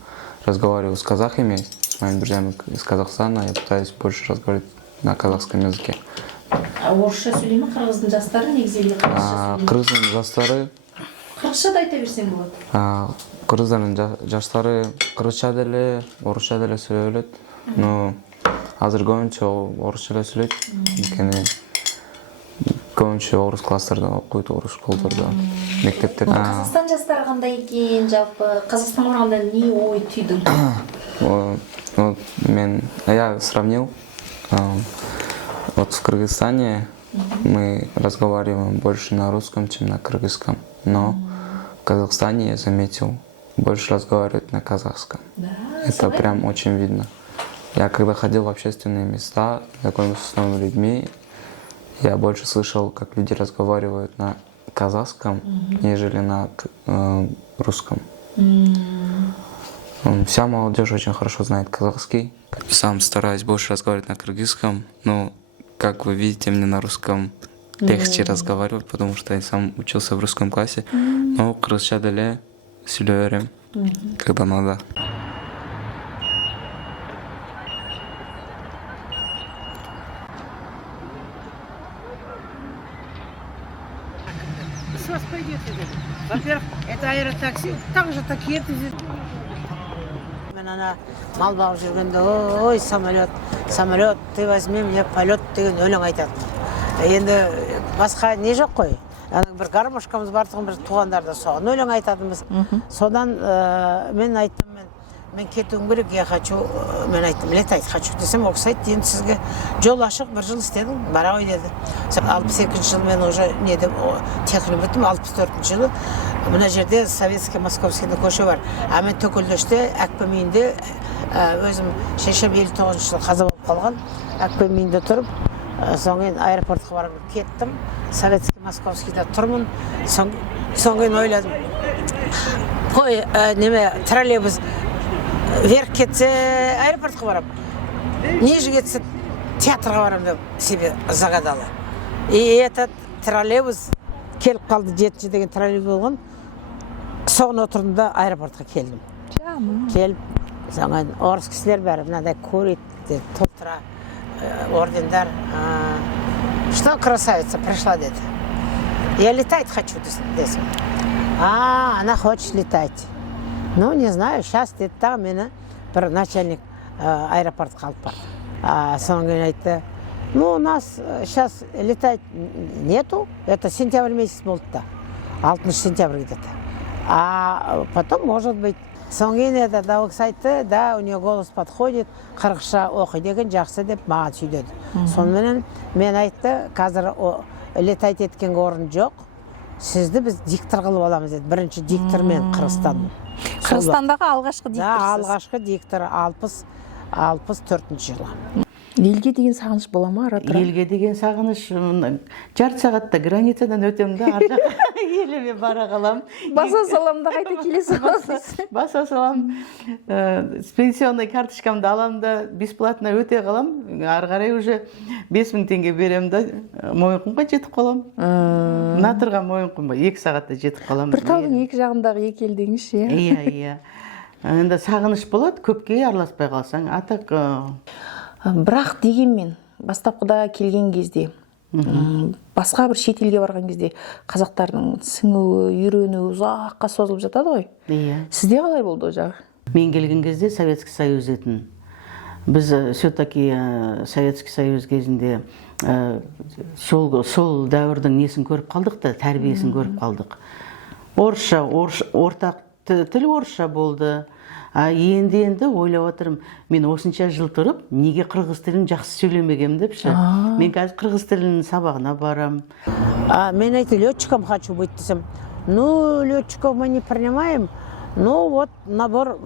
разговариваю с казахами, с моими друзьями из Казахстана, я пытаюсь больше разговаривать на казахском языке. Орысша сөйлей ме? Қырғыздың жастары негізінде қырғызша сөйлейді. Кыргыздын жастары Қырғызша да айта берсең болады. кыргыздардын жаштары кыргызча деле, орусча деле сүйлөй билет. Но азыр көбүнчө орусча эле сүйлөйт. Анткени көбүнчө орус класстарда окуйт, орус школдордо, мектептерде. Қазақстан жастары қандай екен, жалпы Қазақстанға барғанда не ой түйдің? Вот я сравнил. Вот в Кыргызстане мы разговариваем больше на русском, чем на кыргызском. Но в Казахстане я заметил, больше разговаривают на казахском. Да, Это прям очень видно. Я когда ходил в общественные места, знакомился с новыми людьми, я больше слышал, как люди разговаривают на казахском, нежели на русском. Вся молодежь очень хорошо знает казахский. Сам стараюсь больше разговаривать на кыргызском, но, как вы видите, мне на русском легче разговаривать, потому что я сам учился в русском классе. Но кыргызча деле сүйлөй берем, когда надо. С вас пойдет. Во-первых, это аэротакси, так же такие. Мен ана мал бағып жүргенде, ой, самолет, ты возьми мне полет деген өлең айтады. Енді басқа не жоқ қой. Бір гармошкамыз бар тұғын, бір туғандарда соған өлең айтатынбыз. Содан мен айттым, мен кетуім керек, я хочу, мен айттым, летать хочу десем, ол кісі айтты, енді сізге жол ашық, бір жыл істедің, бара ғой деді. 62 жыл мен уже недем техник біттім, 64 жылы мына жерде Советский, Московскийдің көше бар. А мен Төкелдеште, Әкпім үйінде өзім шешем 59 жылы қаза болып қалған. Әпкем үйінде тұрып, соң кейін аэропортқа барып кеттім. Советский Московскийда тұрмын. Соң кейін ойладым. Қой, неме троллейбус вверх кетсе аэропортқа барам. Ниже кетсе театрға барам деп себе загадала. И этот троллейбус келіп қалды, 7 деген троллейбус болған. Соған отырдым да аэропортқа келдім. Келіп, соған орыс кісілер бәрі мынадай курит, толтыра ордендар. Что красавица пришла, деді. Я летать хочу, десем. Она хочет летать. Ну, не знаю, сейчас деді да, мені бір начальник аэропортқа алып барды. Содан кейін айтты, ну, у нас сейчас летать нету, это сентябрь месяц болды да, 6 сентябрь где-то. А потом, может быть, содан кейін еді, да, ол кісі айтты, да, у нее голос подходит, қырғызша оқи деген жақсы деп маған сүйдеді. Сонымен мен айтты, қазір летать еткенге орын жоқ, сізді біз диктор қылып аламыз деді. Бірінші диктор мен Қырғызстанның. Қырғызстандағы алғашқы Да, дикторсыз. алғашқы диктор 64 жылы. Елге деген сағыныш бола ма ара-тұра? Елге деген сағыныш, жарты сағатта границадан өтем да, ар жаққа еліме бара қалам. Баса салам да қайта келе саласыз. Баса салам, с пенсионный карточкамды алам да, бесплатно өте қалам. Ары қарай уже 5000 теңге берем да, Мойынқұмға жетіп қалам. Натырға Мойынқұмға 2 сағатта жетіп қалам. Бір таудың екі жағындағы екі елдеңізші. Иә. Енді сағыныш болады, көпке араласпай қалсаң. Атақ Бірақ дегенмен бастапқыда келген кезде, басқа бір шет елге барған кезде қазақтардың сіңуі, үйренуі ұзаққа созылып жатады ғой. Иә. Сізде қалай болды о жағы? Мен келген кезде Советский Союз етін. Біз все-таки Советский Союз кезінде сол дәуірдің несін көріп қалдық та, тәрбиесін көріп қалдық. Орысша, ортақ тіл орысша болды. Енді ойлап отырмын, мен осынша жыл тұрып, неге қырғыз тілін жақсы сөйлемегем депші. Мен қазір қырғыз тілінің сабағына барам. Мен айтты, летчиком хочу быть десем. Ну, летчиков мы не принимаем. Ну, вот набор,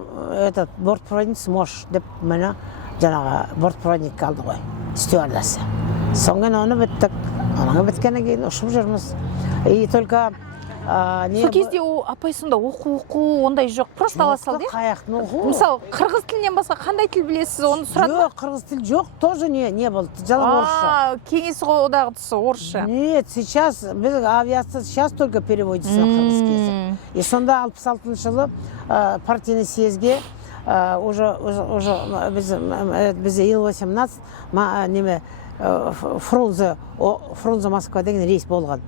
бортпроводница можешь деп мені жаңағы бортпроводник қалды ғой, стюардасы. Соңын оны біттік, оның біткені кейін ұшып жүрміз. И только Сол кезде апай сонда оқу ондай жоқ, просто ала сал де? Қаяқтың оқу. Мысалы, қырғыз тілінен басқа қандай тіл білесіз, оны сұрады? Жоқ, қырғыз тіл жоқ, тоже не болды, жалаң орысша. Кеңес одағы тұсы орысша. Нет, сейчас, біз авиация сейчас только переводится на қырғыз язык. И сонда 66 жылы партийный съезге уже бізде Ил-18 неме Фрунзе Москва деген рейс болған.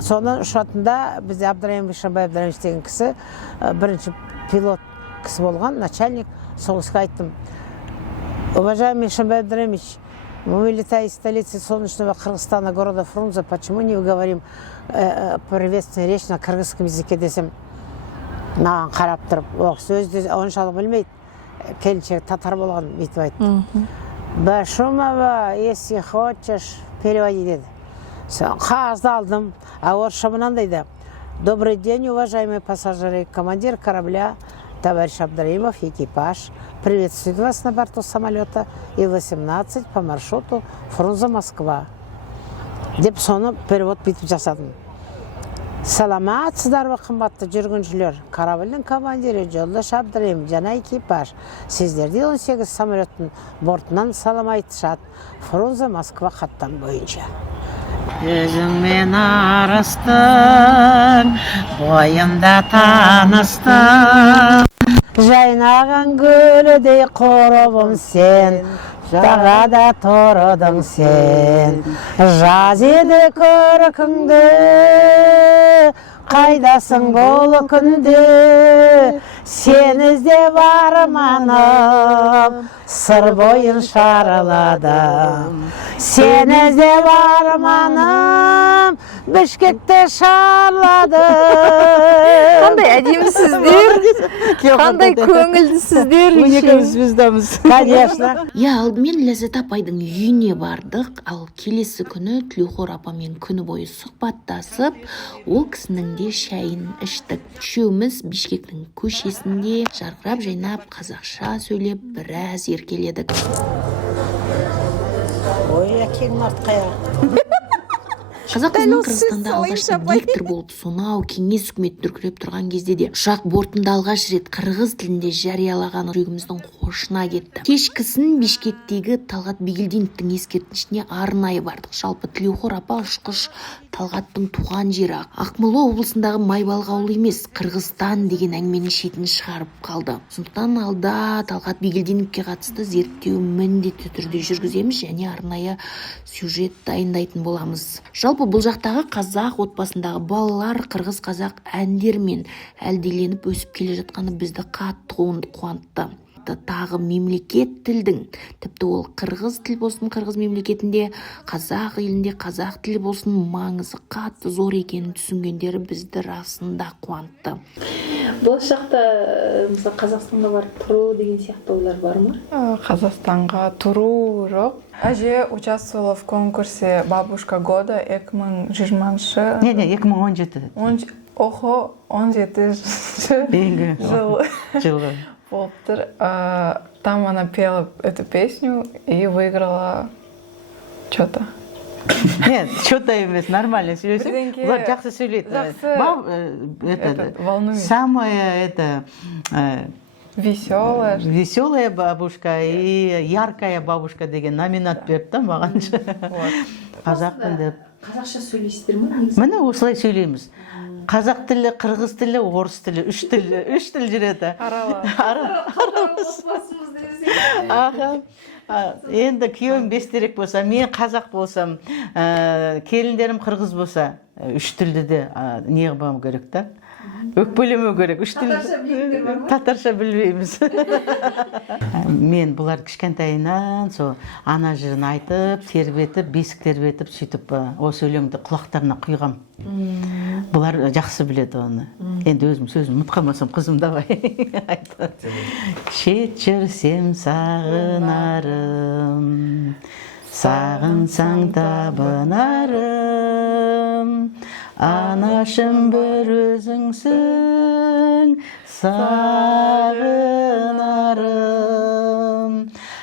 Соны ұшатында бізде Абдраимов Шамбай Абдраимович деген кісі, бірінші пилот кісі болған, начальник. Сол кісіге айттым, уважаемый Шамбай Абдраимович, мы летаем из столицы солнечного Кыргызстана, города Фрунзе, почему не говорим приветственную речь на кыргызском языке десем, маған қарап тұрып, сөзді оншалық білмейді, келіншек татар болған, бүйтіп айтты. Башумова, если хочешь, переводи деді. Қағазды алдым, орысша мынандай да. Добрый день, уважаемые пассажиры, командир корабля, товарищ Абдраимов, экипаж. Приветствует вас на борту самолета Ил-18 по маршруту Фрунзе-Москва. Деп соны перевод бүйтіп жасадым. Саламатсыздар ма қымбатты жүргіншілер, корабльдің командирі Жолдаш Абдраимов жана экипаж. Сіздерді 18 самолеттің бортынан салам айтышат. Фрунзе-Москва хаттан бойынша. Өзіңмен арыстың, бойымда таныстың. Жайнаған гүлідей қорыбым сен, жағада тұрдың сен. Жаз еді көркіңді, қайдасың бұл күнде. Сен іздеп арманым, сыр бойын шарладым. Сен іздеп арманым, Бішкекте шарлады. Қандай әдемісіздер, қандай көңілдісіздер. звездамыз. Конечно. Алдымен Ләззат апайдың үйіне бардық, ал келесі күні Тілеуқор апамен күні бойы сұхбаттасып, ол кісінің де шайын іштік. Үшеуміз Бішкектің көшесінде жарқырап жайнап қазақша сөйлеп біраз еркеледік. Ой, әкең артқая. Қазақ қызының Қырғызстанда алғашқы диктор болып сонау кеңес үкіметі дүркіреп тұрған кезде де ұшақ бортында алғаш рет қырғыз тілінде жариялаған жүрегіміздің қошына кетті. Кешкісін Бішкектегі Талғат Бигелдиновтың ескерткішіне арнайы бардық. Жалпы Тілеуқор апа ұшқыш Талғаттың туған жері Ақмола облысындағы Майбалық ауылы емес, Қырғызстан деген әңгіменің шетін шығарып қалды. Сондықтан алда Талғат Бигелдиновке қатысты зерттеу міндетті түрде жүргіземіз және арнайы сюжет дайындайтын боламыз. Жалпы бұл жақтағы қазақ отбасындағы балалар қырғыз-қазақ әндермен әлдиленіп өсіп келе жатқаны бізді қатты қуантты. Тағы мемлекет тілдің, тіпті ол қырғыз тіл болсын, қырғыз мемлекетінде, қазақ елінде қазақ тілі болсын, маңызы қатты зор екенін түсінгендері бізді расында қуантты. Болашақта мысалы Қазақстанға барып тұру деген сияқты ойлар бар ма? Қазақстанға тұру жоқ. Әже участвовала в конкурсе «Бабушка года» 2020 Не, 2017. Охо, 17 жылы. Полтер. Там она пела эту песню и выиграла что-то. Нет, что-то емес, нормально сөйлесең. Бірдеңке- Олар жақсы сөйлейді. Волнует. Самая Веселая. бабушка и яркая бабушка деген номинат берді да маған. Қазақ тілді. Қазақша сөйлейсіздер ме? Міне осылай сөйлейміз. Қазақ тілі, қырғыз тілі, орыс тілі, үш тіл жүреді. Енді күйеуім бестерек болса, мен қазақ болсам, келіндерім қырғыз болса, үш тілді де не қылмау керек та? Өкпелемеу керек. Татарша білмейміз. Мен бұлар кішкентайынан сол ана жырын айтып, тербетіп, бесік тербетіп, сөйтіп осы өлеңді құлақтарына құйғам. Бұлар жақсы біледі оны. Енді өзім сөзім ұмытып қалмасам, қызым давай айтады. Шет жүрсем сағынарым, сағынсаң табынарым, анашым бір өзіңсің, сағынарым.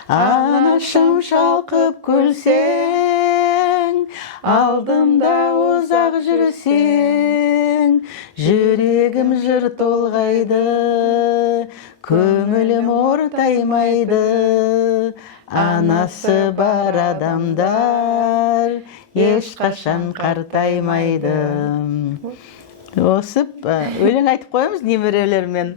Анашым шалқып күлсең, алдымда ұзақ жүрсең, жүрегім жыр толғайды, көңілім ортаймайды. Анасы бар адамдар ешқашан қартаймайды. Осып, өлең айтып қоямыз немерелермен.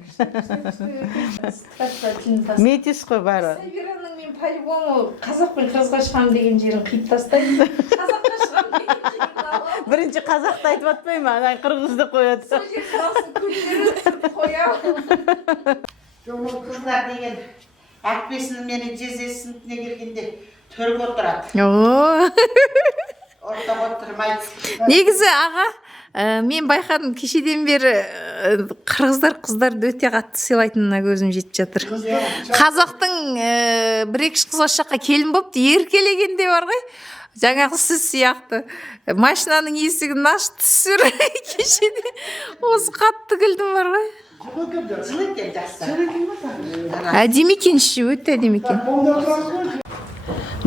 Метис қой бары. Сабираның мен по-любому қазақ пен қырғызға шығам деген жерін қиып тастайды. Қазаққа шығам деген жерін алам. Бірінші қазақты айтып атпай ма? Ана қырғызды қояды. Сол жер қалсын көздерін қоямын. Қыздар деген әкпесін мені жезесінтіне келгенде төрге отырады. Ортаға отырмайды. Негізі аға, мен байқадым кешеден бері қырғыздар қыздарды өте қатты сыйлайтынына көзім жетіп жатыр. Қазақтың бір-екі қыз жаққа келін болып еркелегенде бар ғой. Жаңағы сіз сияқты машинаның есігін ашты түсір кешеде осы қатты күлдім бар ғой. Әдемі екен, өте әдемі екен.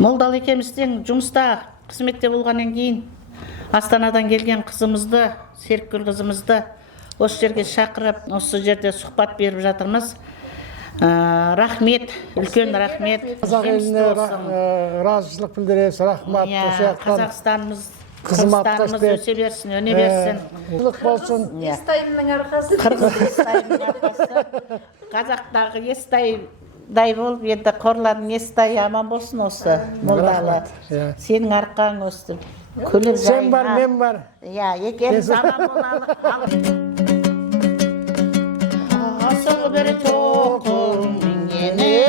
Молдал екеуміздің жұмыста қызметте болғаннан кейін Астанадан келген қызымызды, Серікгүл қызымызды осы жерге шақырып, осы жерде сұхбат беріп жатырмыз. Рахмет, үлкен рахмет. Қазақ еліне разышылық білдіресіз, рахмат. Қазақстанымыз, Қырғызстанымыз өсе берсін, өне берсін. Болсын. Естайымның арқасы. Естайымның арқасы. Қазақтағы естайдай болып, енді қорлардың естай аман болсын осы молдалы. Сенің арқаң өстіп. Сен бар, мен бар. Екеміз аман болалық. Асыл бір тоқым мінгенім,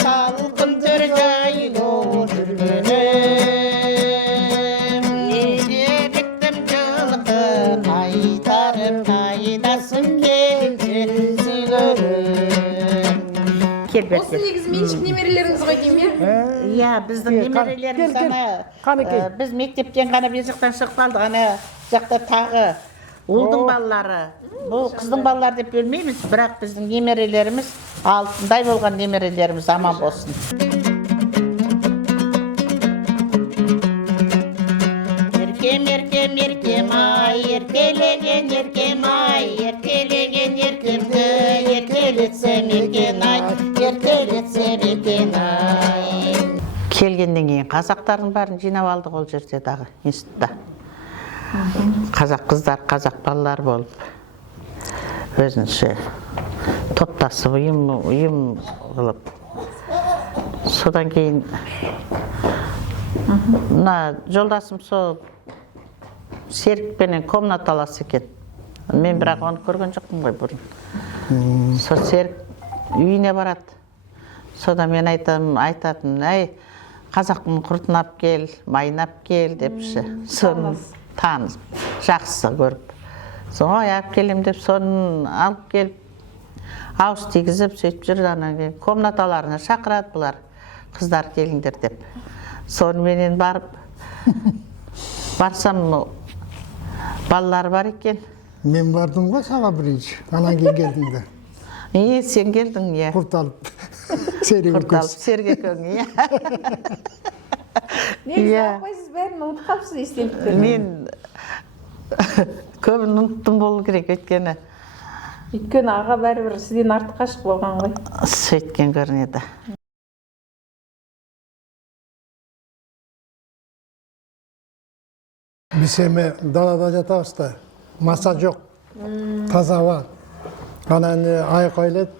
салқын төр жайлы жүргенім, Сіз негізі меншік немерелеріңіз ғой деймін, Иә, біздің немерелеріміз біз мектептен ғана бер жақтан шығып қалдық, ана жақта тағы ұлдың балалары. Бұл қыздың балалары деп бөлмейміз, бірақ біздің немерелеріміз алтындай болған немерелеріміз аман болсын. Еркем ай, еркелеген еркем ай, еркелеген еркемді еркелетсем екен ай, еркелетсем екен ай. Келгеннен кейін қазақтардың бәрін жинап алдық ол жерде дағы институтта. Қазақ қыздар, қазақ балалар болып, өзінше топтасып, ұйым қылып. Содан кейін мына жолдасым сол Серікпенен комнаталас екен. Мен бірақ оны көрген жоқпын ғой бұрын. Сол Серік үйіне барады. Содан мен айтатын, әй, қазақтың құртын алып кел, майын алып кел депші. Соны танысып, жақсы көріп. Соны алып келем деп, соны алып келіп, ауыз тигізіп, сөйтіп жүрді. Комнаталарына шақырады бұлар, қыздар келіңдер деп. Соны менен барсам, балалар бар екен. Мен бардым ғой саған бірінші, анан кейін келдің де. Сен келдің, иә. Құрт алып, сергекең, иә. негізі апайсыз бәрін ұмытып қалыпсыз естеліктер. Мен көбін ұмыттым болу керек, өйткені. Өйткені аға бәрібір сізден артық қашық болған ғой. Сөйткен көрінеді. Біз еме далада жатабыз да, маса жоқ, таза бар. Анан айқайлайды,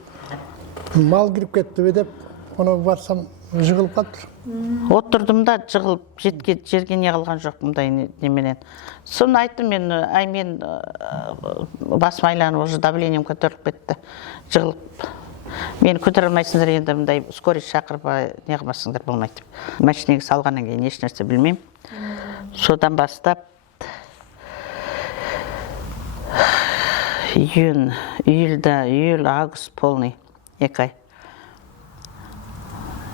мал кіріп кетті бе деп, оны барсам жығылып қалды. Отырдым да жығылып жерге не қылған жоқпын да неменен. Соны айттым мен, мен басым айланып, уже давлением көтеріліп кетті, жығылып. Мені көтере алмайсыңдар, енді мындай скорый шақырып не қылмасыңдар болмайды. Машинеге салғаннан кейін еш нәрсе білмеймін. Содан бастап июль, август полный, 2 ай.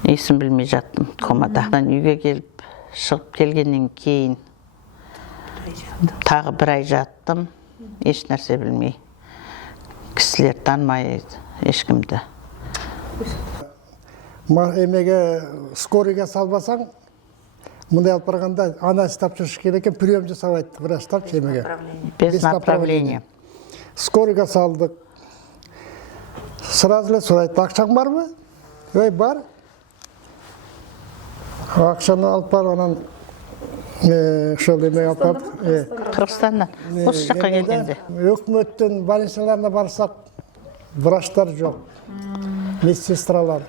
Есім білмей жаттым комада. Үйге келіп, шығып келгеннен кейін тағы 1 ай жаттым, еш нәрсе білмей. Кісілер танымай ешкімді. Емеге скорыйға салбасаң, мындай алып барғанда ана стап жүріш керек екен, прием жасап айтты, врачтар емеге. Без направления. Скорыйға салдық. Сразу ле сұрайды, ақшаң бар ма? Ой, бар. Ақшаны алып бар, анан шөл емеге алып бардық. Қырғызстаннан, осы жаққа келгенде. Өкмөттің больницаларына барсақ, врачтар жоқ, медсестралар.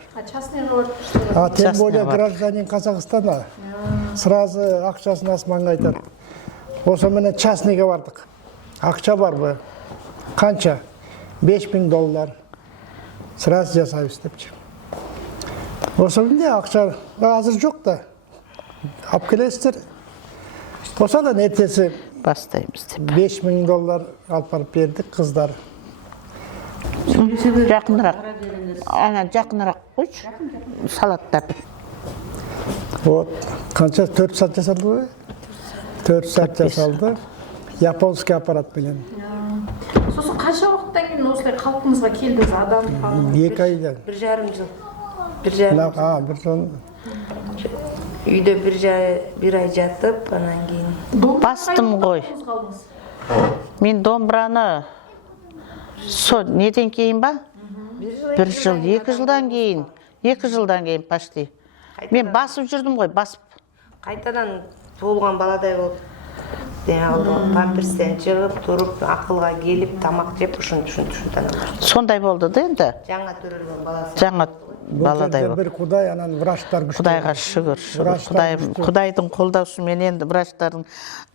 Тем более гражданин Казахстана. Сразу ақшасын асманға айтады. Осы менен частныйға бардық. Ақша бар бы? Қанша? $5000. Сразу жасайбыз депчі. Осы менде ақша азыр жоқ да. Алып келесіздер. Осыдан ертесі бастаймыз деп. $5000 алып барып бердік қыздар. Жақынырақ. Ана жақынырақ қойшы. Салаттап. Вот, қанша 4 сағат жасалды ғой? 4 сағат жасалды. Японский аппарат менен. Сосын қанша уақыттан кейін осылай қалпыңызға келдіңіз адам? 2 айдан. 1,5 жыл. 1,5 жыл. Үйде 1 ай жатып, анан кейін. Бастым ғой. Мен домбыраны неден кейін ба? 1 жыл, 2 жылдан кейін. 2 жылдан кейін почти. Мен басып жүрдім ғой, басып. Қайтадан туылған баладай болып, памперстен шығып, тұрып, ақылға келіп, тамақ жеп, ұшын-ұшын. Сондай болды да енді? Жаңа төрелген баласы. Жаңа баладай болып. Бір құдай, анан врачтар күшті. Құдайға шүгір. Құдайдың қолдаусыменен, врачтардың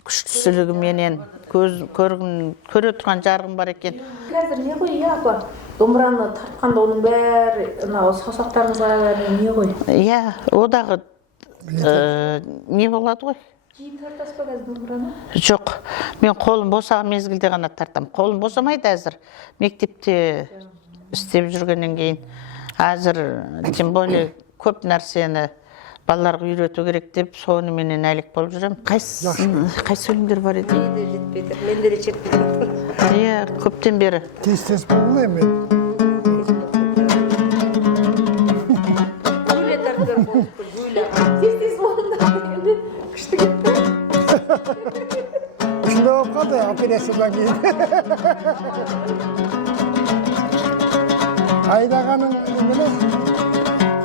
күштісілігіменен, көре тұрған жарығым бар екен. Қазір не ғой, апа? Домбыраны тартқанда оның бәрі, саусақтарыңызға бәрі не ғой? Иә, одағы не болады ғой? Жиі тартасыз ба қазір домбыраны? Жоқ, мен қолым босаған мезгілде ғана тартам. Қолым босамайды әзір. Мектепте істеп жүргеннен кейін Азыр тем более көп нәрсені балаларға үйрету керек деп соны менен әлек болып жүрем. Қайсы өлеңдер бар еді? Мен де жетпедім. Иә, көптен бері. Тез болу мен. Күшті болып қалды, операциядан кейін. Айдағаның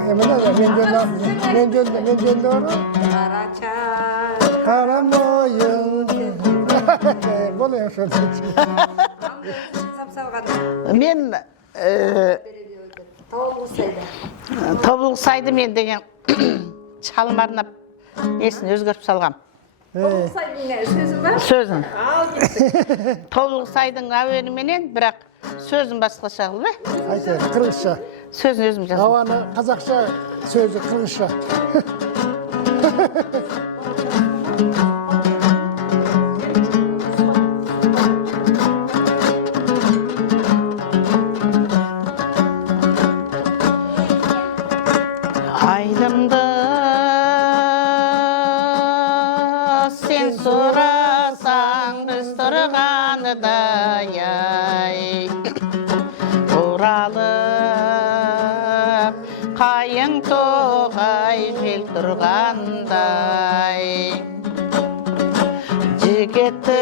мен жөнді ұры. Қара мойын. Бұл ең Мен тобылғы сайды мен деген шалым арнап несін өзгеріп салғам. Сөзін. Тобылғы сайдың әуені менен, бірақ сөзін басқаша қылды. Айтайын, қырғызша. Сөзін өзім жаздым. Ауаны қазақша, сөзі қырғызша. Айдымды сен сұрасаң біз тұрғаныдай Оралып қайың тоғай жел тұрғандай Жігітің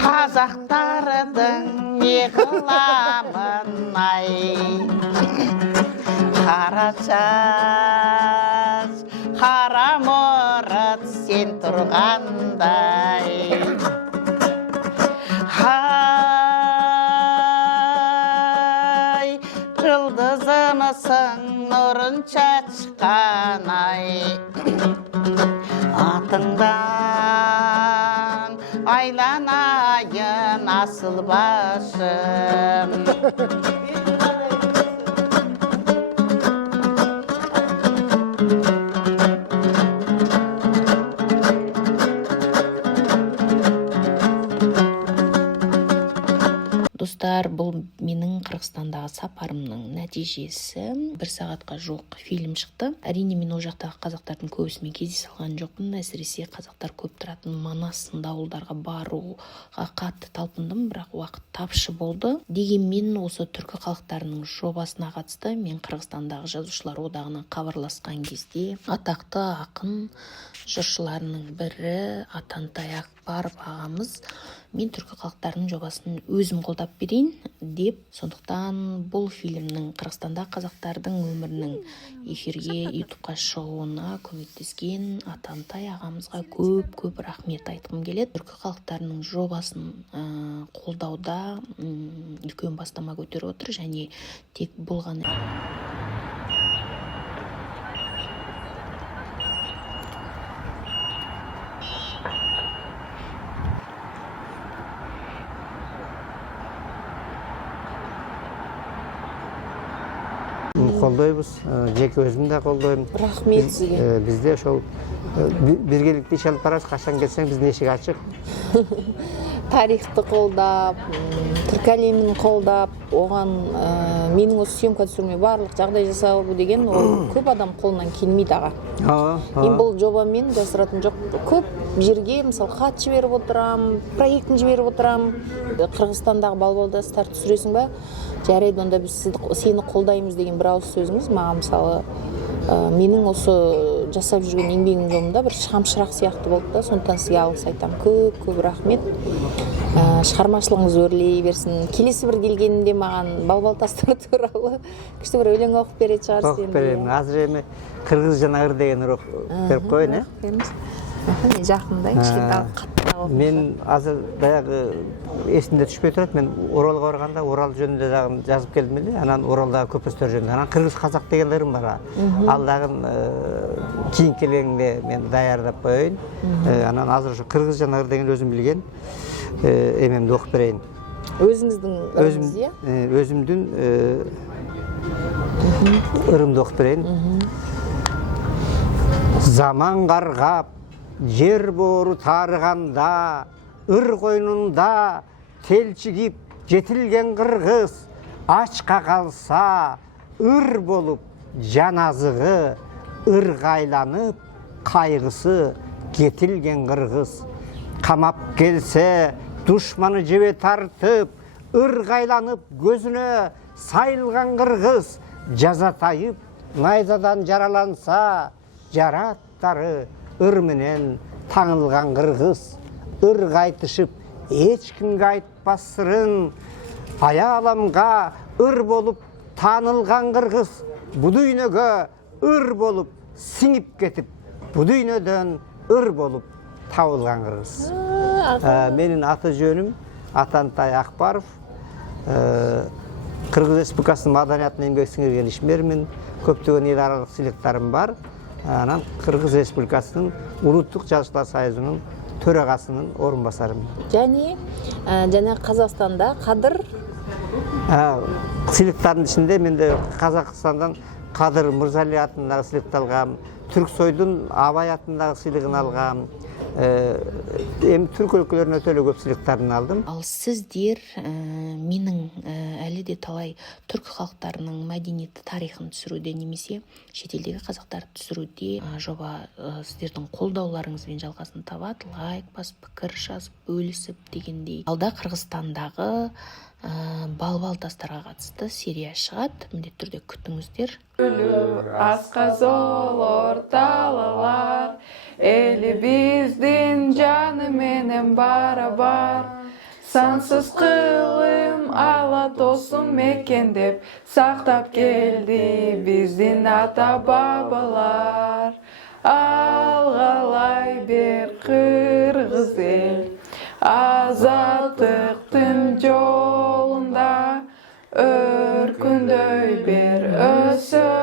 қазақтардың не қыламын ай Қара шаш, қара мұрат сен тұрғандай Ай, жұлдызымысың нұрын шашқан ай Атыңдан айланайын асыл башым Достар, бұл менің Қырғызстандағы сапарымның нәтижесі. 1 сағатқа жоқ фильм шықты. Әрине, мен ол жақтағы қазақтардың көбісімен кездесе алған жоқпын. Әсіресе қазақтар көп тұратын Манас сынды ауылдарға баруға қатты талпындым, бірақ уақыт тапшы болды. Дегенмен осы түркі халықтарының жобасына қатысты мен Қырғызстандағы жазушылар одағына хабарласқан кезде атақты ақын жыршыларының бірі Атантай Акбаров ағамыз мен түркі халықтарының жобасын өзім қолдап берейін деп, сондықтан бұл фильмнің Қырғызстанда қазақтардың өмірінің эфирге, ютубқа шығуына көмектескен Атантай ағамызға көп рахмет айтқым келеді. Түркі халықтарының жобасын қолдауда үлкен бастама көтеріп отыр және тек бұл ғана қолдаймыз, жеке өзім де қолдаймын. Рахмет сізге. Бізде ошол биргеликте иш алып барабыз, качан келсең биздин эшик ачык. Тарихты қолдап, түркі әлемін қолдап, оған менің осы съемка түсіруіме барлық жағдай жасалу деген ол көп адам қолынан келмейді аға. Мен бұл жобамен жасыратын жоқ. Көп жерге мысалы хат жіберіп отырам, проектін жіберіп отырам. Қырғызстандағы балбалдастар түсіресің ба? Жарайды, онда біз сені қолдаймыз деген бір ауыз сөзіңіз маған мысалы менің осы жасап жүрген еңбегім жолында бір шамшырақ сияқты болды да, сондықтан сізге алғыс айтамын. Көп рахмет. Шығармашылығыңыз өрлей берсін. Келесі бір келгенінде маған балбалтастар туралы күшті бір өлең оқып беретін шығарсыз. Оқып беремін. Азыр эми кыргыз жана ыр деген берип коеюн, жақында кішкентай қатты. Мен азыр баягы эсимде түшпөй турат. Мен Оралга барганда Орал жөнүндө дагы жазып келдим эле. Анан Оралдагы көпөстөр жөнүндө. Анан кыргыз казак дегендерим бар. Ал дагы кийин келгенде мен даярдап коеюн. Анан азыр ошо кыргыз жана ыр деген өзүм билген эмемди окуп берейин. Өзүңүздүн ырыңыз, иә? Өзүмдүн ырымды окуп берейин. Заман каргап, жер боору таарыганда, ыр койнунда телчигип жетилген кыргыз, Açqa қалса ыр болып жаназығы, ырғайланып қайғысы кетілген қырғыз. Қамап келсе дұшманы жебе тартып, ырғайланып көзіне сайылған қырғыз. Жазатайып найзадан жараланса, жараттары ырменен таңылған қырғыз. Ырғайтышып ешкімге айтпас сырын, аяламға ыр болып танылған қырғыз. Бұ дүйнеге ыр болып сіңіп кетіп, бұ дүйнеден ыр болып табылған қырғыз. Менің аты жөнім Атантай Ақбаров. Қырғыз Республикасының маданиятын еңбек сіңірген ишмермін. Көптеген ел аралық сыйлықтарым бар. Анан Қырғыз Республикасының Улуттук Жазушылар союзунун төрағасының орынбасарымын. Және жана Қазақстанда Қадыр Сыйлықтардың ішінде менде Қазақстандан Қадыр Мырзали атындағы сыйлықты алғам, Түрксойдун Абай атындағы сыйлығын алғам, түрк өлкөлөрүнө өтө көп сыйлыктарын алдым. Ал сіздер менің әлі де талай түркі халықтарының мәдениеті тарихын түсіруде немесе шетелдегі қазақтарды түсіруде жоба сіздердің қолдауларыңызбен жалғасын табады. Лайк басып, пікір жазып, бөлісіп дегендей. Алда Қырғызстандағы балбал тастарға қатысты серия шығады. Міндетті түрде күтіңіздер. Асқазол орталалар, елі біздің жаны менен бара-бар. Сансыз қылым ала тосым мекендеп, сақтап келді біздің ата-бабалар. Алғалай бер қырғыз ел, азаттықтың жолында өркүндөй бер өсіп.